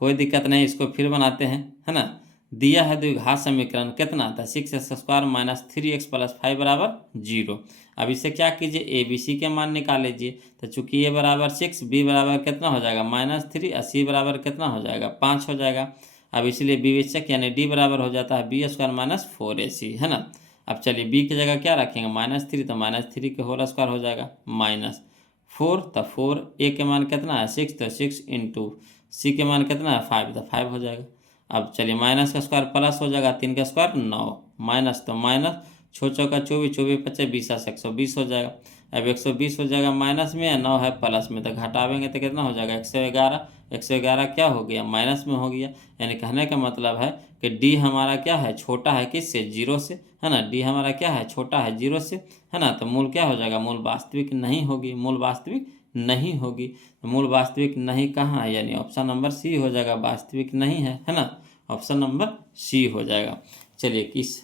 कोई दिक्कत नहीं, इसको फिर बनाते हैं, है ना। दिया है द्विघात समीकरण कितना था, 6x² माइनस 3x प्लस 5 बराबर 0। अब इसे क्या कीजिए, ए बी सी के मान निकाल लीजिए। तो चूंकि ए बराबर 6, बी बराबर कितना हो जाएगा -3 और सी बराबर कितना हो जाएगा 5 हो जाएगा। अब इसलिए विवेचक यानी डी बराबर हो जाता है b² माइनस 4ac, है ना। अब चलिए बी की जगह क्या रखेंगे, -3, तो -3 के होल स्क्वायर हो जाएगा -4, तो 4 ए के मान कितना है 6, तो 6 इंटू सी के मान कितना है 5, तो 5 हो जाएगा। अब चलिए माइनस का स्क्वायर प्लस हो जाएगा, 3 का स्क्वायर 9, माइनस तो माइनस, 6 चौका 24, 24 पच्चे 20, 120 हो जाएगा। अब 120 हो जाएगा माइनस में, 9 है प्लस में, तो घटावेंगे तो कितना हो जाएगा 111। 111 क्या हो गया, माइनस में हो गया। यानी कहने का मतलब है कि डी हमारा क्या है, छोटा है किससे, 0 से, है ना। डी हमारा क्या है, छोटा है 0 से, है ना। तो मूल क्या हो जाएगा, मूल वास्तविक नहीं होगी, मूल वास्तविक नहीं होगी। तो मूल वास्तविक नहीं कहाँ है, यानी ऑप्शन नंबर सी हो जाएगा, वास्तविक नहीं है ना। ऑप्शन नंबर सी हो जाएगा। चलिए किस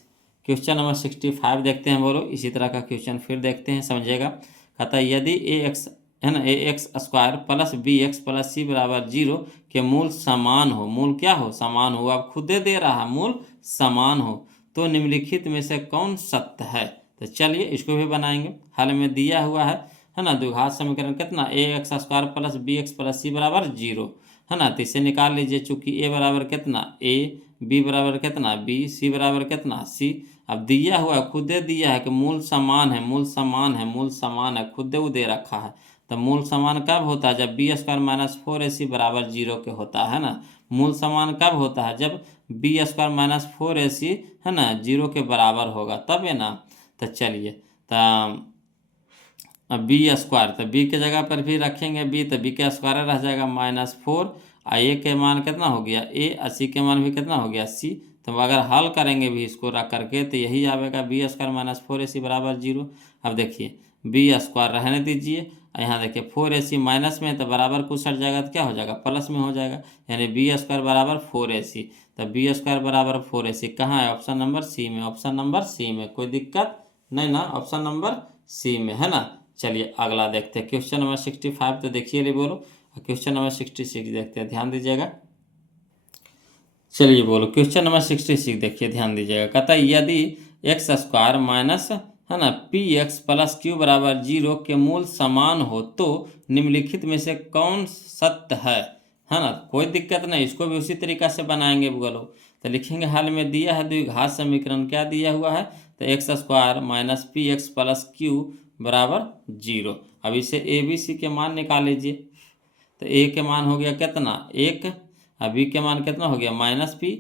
क्वेश्चन नंबर 65 देखते हैं, बोलो इसी तरह का क्वेश्चन फिर देखते हैं, समझिएगा। कहता है यदि ए एक्स, है ना, ax² plus bx plus c बराबर 0 के मूल समान हो, मूल क्या हो, समान हो, अब खुदे दे रहा मूल समान हो, तो निम्नलिखित में से कौन सत्य है। तो चलिए इसको भी बनाएंगे, हाल में दिया हुआ है ना। द्विघात समीकरण कितना, ax² plus bx plus c बराबर 0, है ना। तो इसे निकाल लीजिए, चूंकि a बराबर कितना a, b बराबर कितना b, c बराबर कितना c। अब दिया हुआ है, खुदे दिया है कि मूल समान है, मूल समान है, मूल समान है, खुदे वो दे रखा है। तो मूल समान कब होता है, जब b² माइनस 4ac बराबर 0 के होता है ना। मूल समान कब होता है, जब b² माइनस 4ac, है ना, 0 के बराबर होगा, तब है ना। तो चलिए तो b² तो b के जगह पर भी रखेंगे b, तो b का स्क्वायर रह जाएगा -4, और a के मान कितना हो गया a, और c के मान भी कितना हो गया c। तो अगर हल करेंगे भी इसको रख करके तो यही आएगा b² माइनस 4ac बराबर 0। अब देखिए b² रहने दीजिए, यहाँ देखिए 4ac माइनस में, तो बराबर कुछ हट जाएगा तो क्या हो जाएगा, प्लस में हो जाएगा, यानी b² बराबर 4ac। तो b² बराबर 4ac कहाँ है, ऑप्शन नंबर सी में, ऑप्शन नंबर सी में। कोई दिक्कत नहीं ना, ऑप्शन नंबर सी में, है ना। चलिए अगला देखते हैं, क्वेश्चन नंबर 65 तो देखिए ले बोलो, क्वेश्चन नंबर 66 देखते हैं, ध्यान दीजिएगा। चलिए बोलो क्वेश्चन नंबर 66 देखिए, ध्यान दीजिएगा। कहता है यदि x² माइनस, है ना, px प्लस q बराबर 0 के मूल समान हो तो निम्नलिखित में से कौन सत्य है ना। कोई दिक्कत नहीं, इसको भी उसी तरीका से बनाएंगे बोलो। तो लिखेंगे हाल में दिया है द्विघात समीकरण क्या दिया हुआ है, तो x² minus px plus q बराबर 0। अब इसे ए बी सी के मान निकाल लीजिए। तो ए के मान हो गया कितना 1, और बी के मान कितना हो गया -p,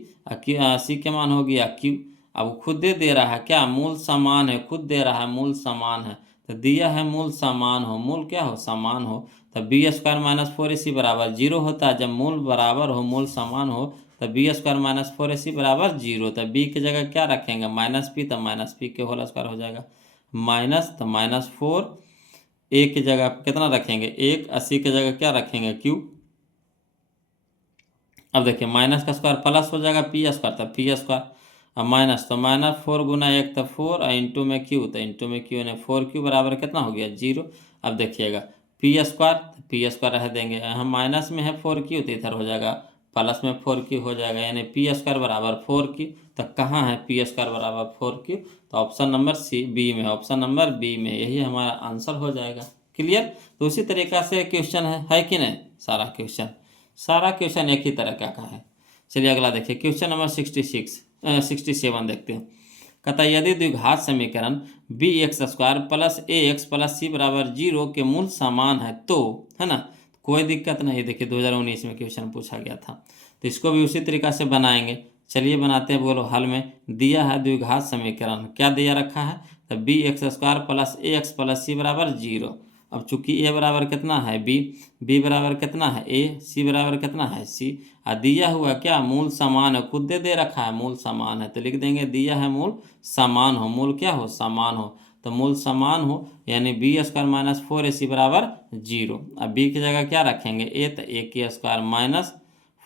और सी के मान हो गया q। अब खुद दे रहा है क्या, मूल समान है, खुद दे रहा है मूल समान है। तो दिया है मूल समान हो, मूल क्या हो, समान हो। तो b² माइनस 4ac बराबर 0 होता है, जब मूल बराबर हो, मूल समान हो, तो b² माइनस 4ac बराबर 0। तो b की जगह क्या रखेंगे -p, तो -p के होल स्क्वायर हो जाएगा, माइनस तो -4, ए की जगह कितना रखेंगे 1, 80 की जगह क्या रखेंगे q। अब देखिए माइनस का स्क्वायर प्लस हो जाएगा p² तो p², अब माइनस तो -4 गुना 1 तो 4, और इंटू में q, तो इंटू में q ने 4q बराबर कितना हो गया 0। अब देखिएगा p² रह देंगे, यहाँ माइनस में है 4q, तो इधर हो जाएगा प्लस में 4q हो जाएगा, यानी p² बराबर 4q। तो कहाँ है p² बराबर 4q, तो ऑप्शन नंबर सी बी में, ऑप्शन नंबर बी में, यही हमारा आंसर हो जाएगा। क्लियर। तो उसी तरीका से क्वेश्चन है कि नहीं, सारा क्वेश्चन एक ही तरह का है। चलिए अगला देखिए, क्वेश्चन नंबर 67 देखते हैं। कहता है यदि द्विघात समीकरण bx² plus ax plus c बराबर 0 के मूल समान है तो, है ना, कोई दिक्कत नहीं। देखिए 2019 में क्वेश्चन पूछा गया था, तो इसको भी उसी तरीक़ा से बनाएंगे। चलिए बनाते हैं। बोलो हल में दिया है द्विघात समीकरण, क्या दिया रखा है, तो बी एक्स स्क्वायर प्लस ए एक्स प्लस सी बराबर 0। अब चूंकि ए बराबर कितना है बी बराबर कितना है ए, सी बराबर कितना है सी, और दिया हुआ क्या मूल समान है, खुद दे रखा है मूल समान है, तो लिख देंगे दिया है मूल समान हो, मूल क्या हो समान हो, तो मूल समान हो यानी बी स्क्वायर माइनस 4ac बराबर 0। अब बी की जगह क्या रखेंगे ए, तो ए की स्क्वायर माइनस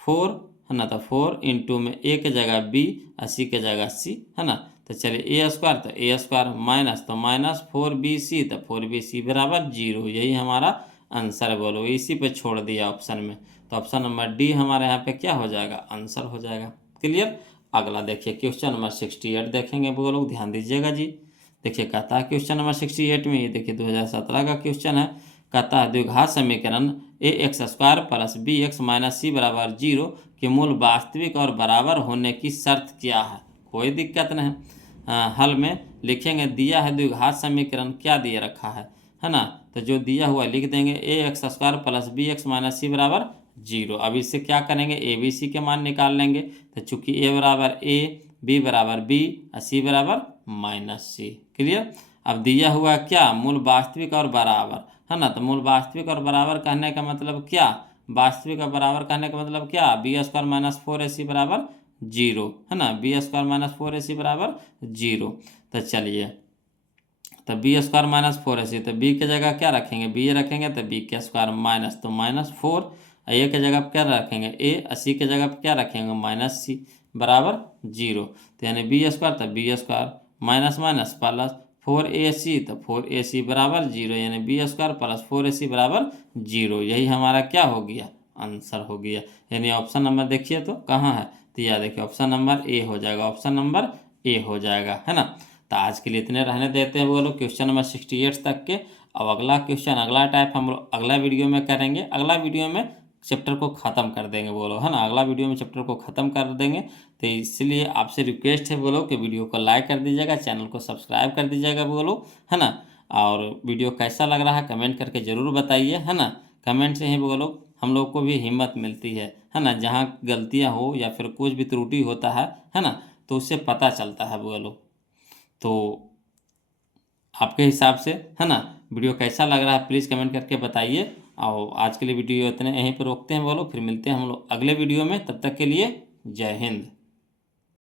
4 है ना, तो 4 इंटू में ए की जगह बी और सी की जगह सी है ना। तो चलिए ए स्क्वायर, तो ए स्क्वायर माइनस तो माइनस 4bc, तो 4bc बराबर 0। यही हमारा आंसर बोलो, इसी पे छोड़ दिया ऑप्शन में, तो ऑप्शन नंबर डी हमारे यहाँ पे क्या हो जाएगा, आंसर हो जाएगा। क्लियर। अगला देखिए क्वेश्चन नंबर 68 देखेंगे बोलो, ध्यान दीजिएगा जी। देखिए कहता है क्वेश्चन नंबर 68 में, ये देखिए 2017 का क्वेश्चन है। कहता है द्विघात समीकरण a x square plus b x minus c बराबर 0 के मूल वास्तविक और बराबर होने की शर्त क्या है। कोई दिक्कत नहीं। हल में लिखेंगे दिया है द्विघात समीकरण, क्या दिया रखा है ना, तो जो दिया हुआ लिख देंगे a x square plus b x minus c बराबर 0। अब इससे क्या करेंगे ए बी सी के मान निकाल लेंगे, तो चूंकि ए बराबर ए, बी बराबर बी और सी बराबर माइनस सी। क्लियर। अब दिया हुआ क्या मूल वास्तविक और बराबर है ना, तो मूल वास्तविक और बराबर कहने का मतलब क्या, वास्तविक और बराबर कहने का मतलब क्या, बी स्क्वायर माइनस 4ac बराबर 0 है ना, बी स्क्वायर माइनस 4ac बराबर 0। तो चलिए, तो बी स्क्वायर माइनस 4ac, तो बी की जगह क्या रखेंगे बी रखेंगे, तो बी के स्क्वायर माइनस तो माइनस 4, ए की जगह क्या रखेंगे ए, सी की जगह क्या रखेंगे माइनस सी बराबर 0। तो यानी बी स्क्वायर, तो b square minus minus plus 4ac, तो 4ac बराबर 0, यानी बी स्क्वायर प्लस 4ac बराबर 0। यही हमारा क्या हो गया, आंसर हो गया। यानी ऑप्शन नंबर देखिए तो कहाँ है, तो यह देखिए ऑप्शन नंबर ए हो जाएगा, ऑप्शन नंबर ए हो जाएगा है ना। तो आज के लिए इतने रहने देते हैं बोलो क्वेश्चन नंबर 68 तक के। अब अगला क्वेश्चन, अगला टाइप हम लोग अगला वीडियो में करेंगे। अगला वीडियो में चैप्टर को ख़त्म कर देंगे बोलो है ना, अगला वीडियो में चैप्टर को ख़त्म कर देंगे। तो इसलिए आपसे रिक्वेस्ट है बोलो कि वीडियो को लाइक कर दीजिएगा, चैनल को सब्सक्राइब कर दीजिएगा बोलो है ना। और वीडियो कैसा लग रहा है कमेंट करके ज़रूर बताइए है ना। कमेंट से ही बोलो हम लोग को भी हिम्मत मिलती है ना, जहाँ गलतियाँ हो या फिर कुछ भी त्रुटि होता है ना, तो उससे पता चलता है बोलो। तो आपके हिसाब से है ना वीडियो कैसा लग रहा है प्लीज़ कमेंट करके बताइए। और आज के लिए वीडियो इतने यहीं पर रोकते हैं बोलो, फिर मिलते हैं हम लोग अगले वीडियो में, तब तक के लिए जय हिंद।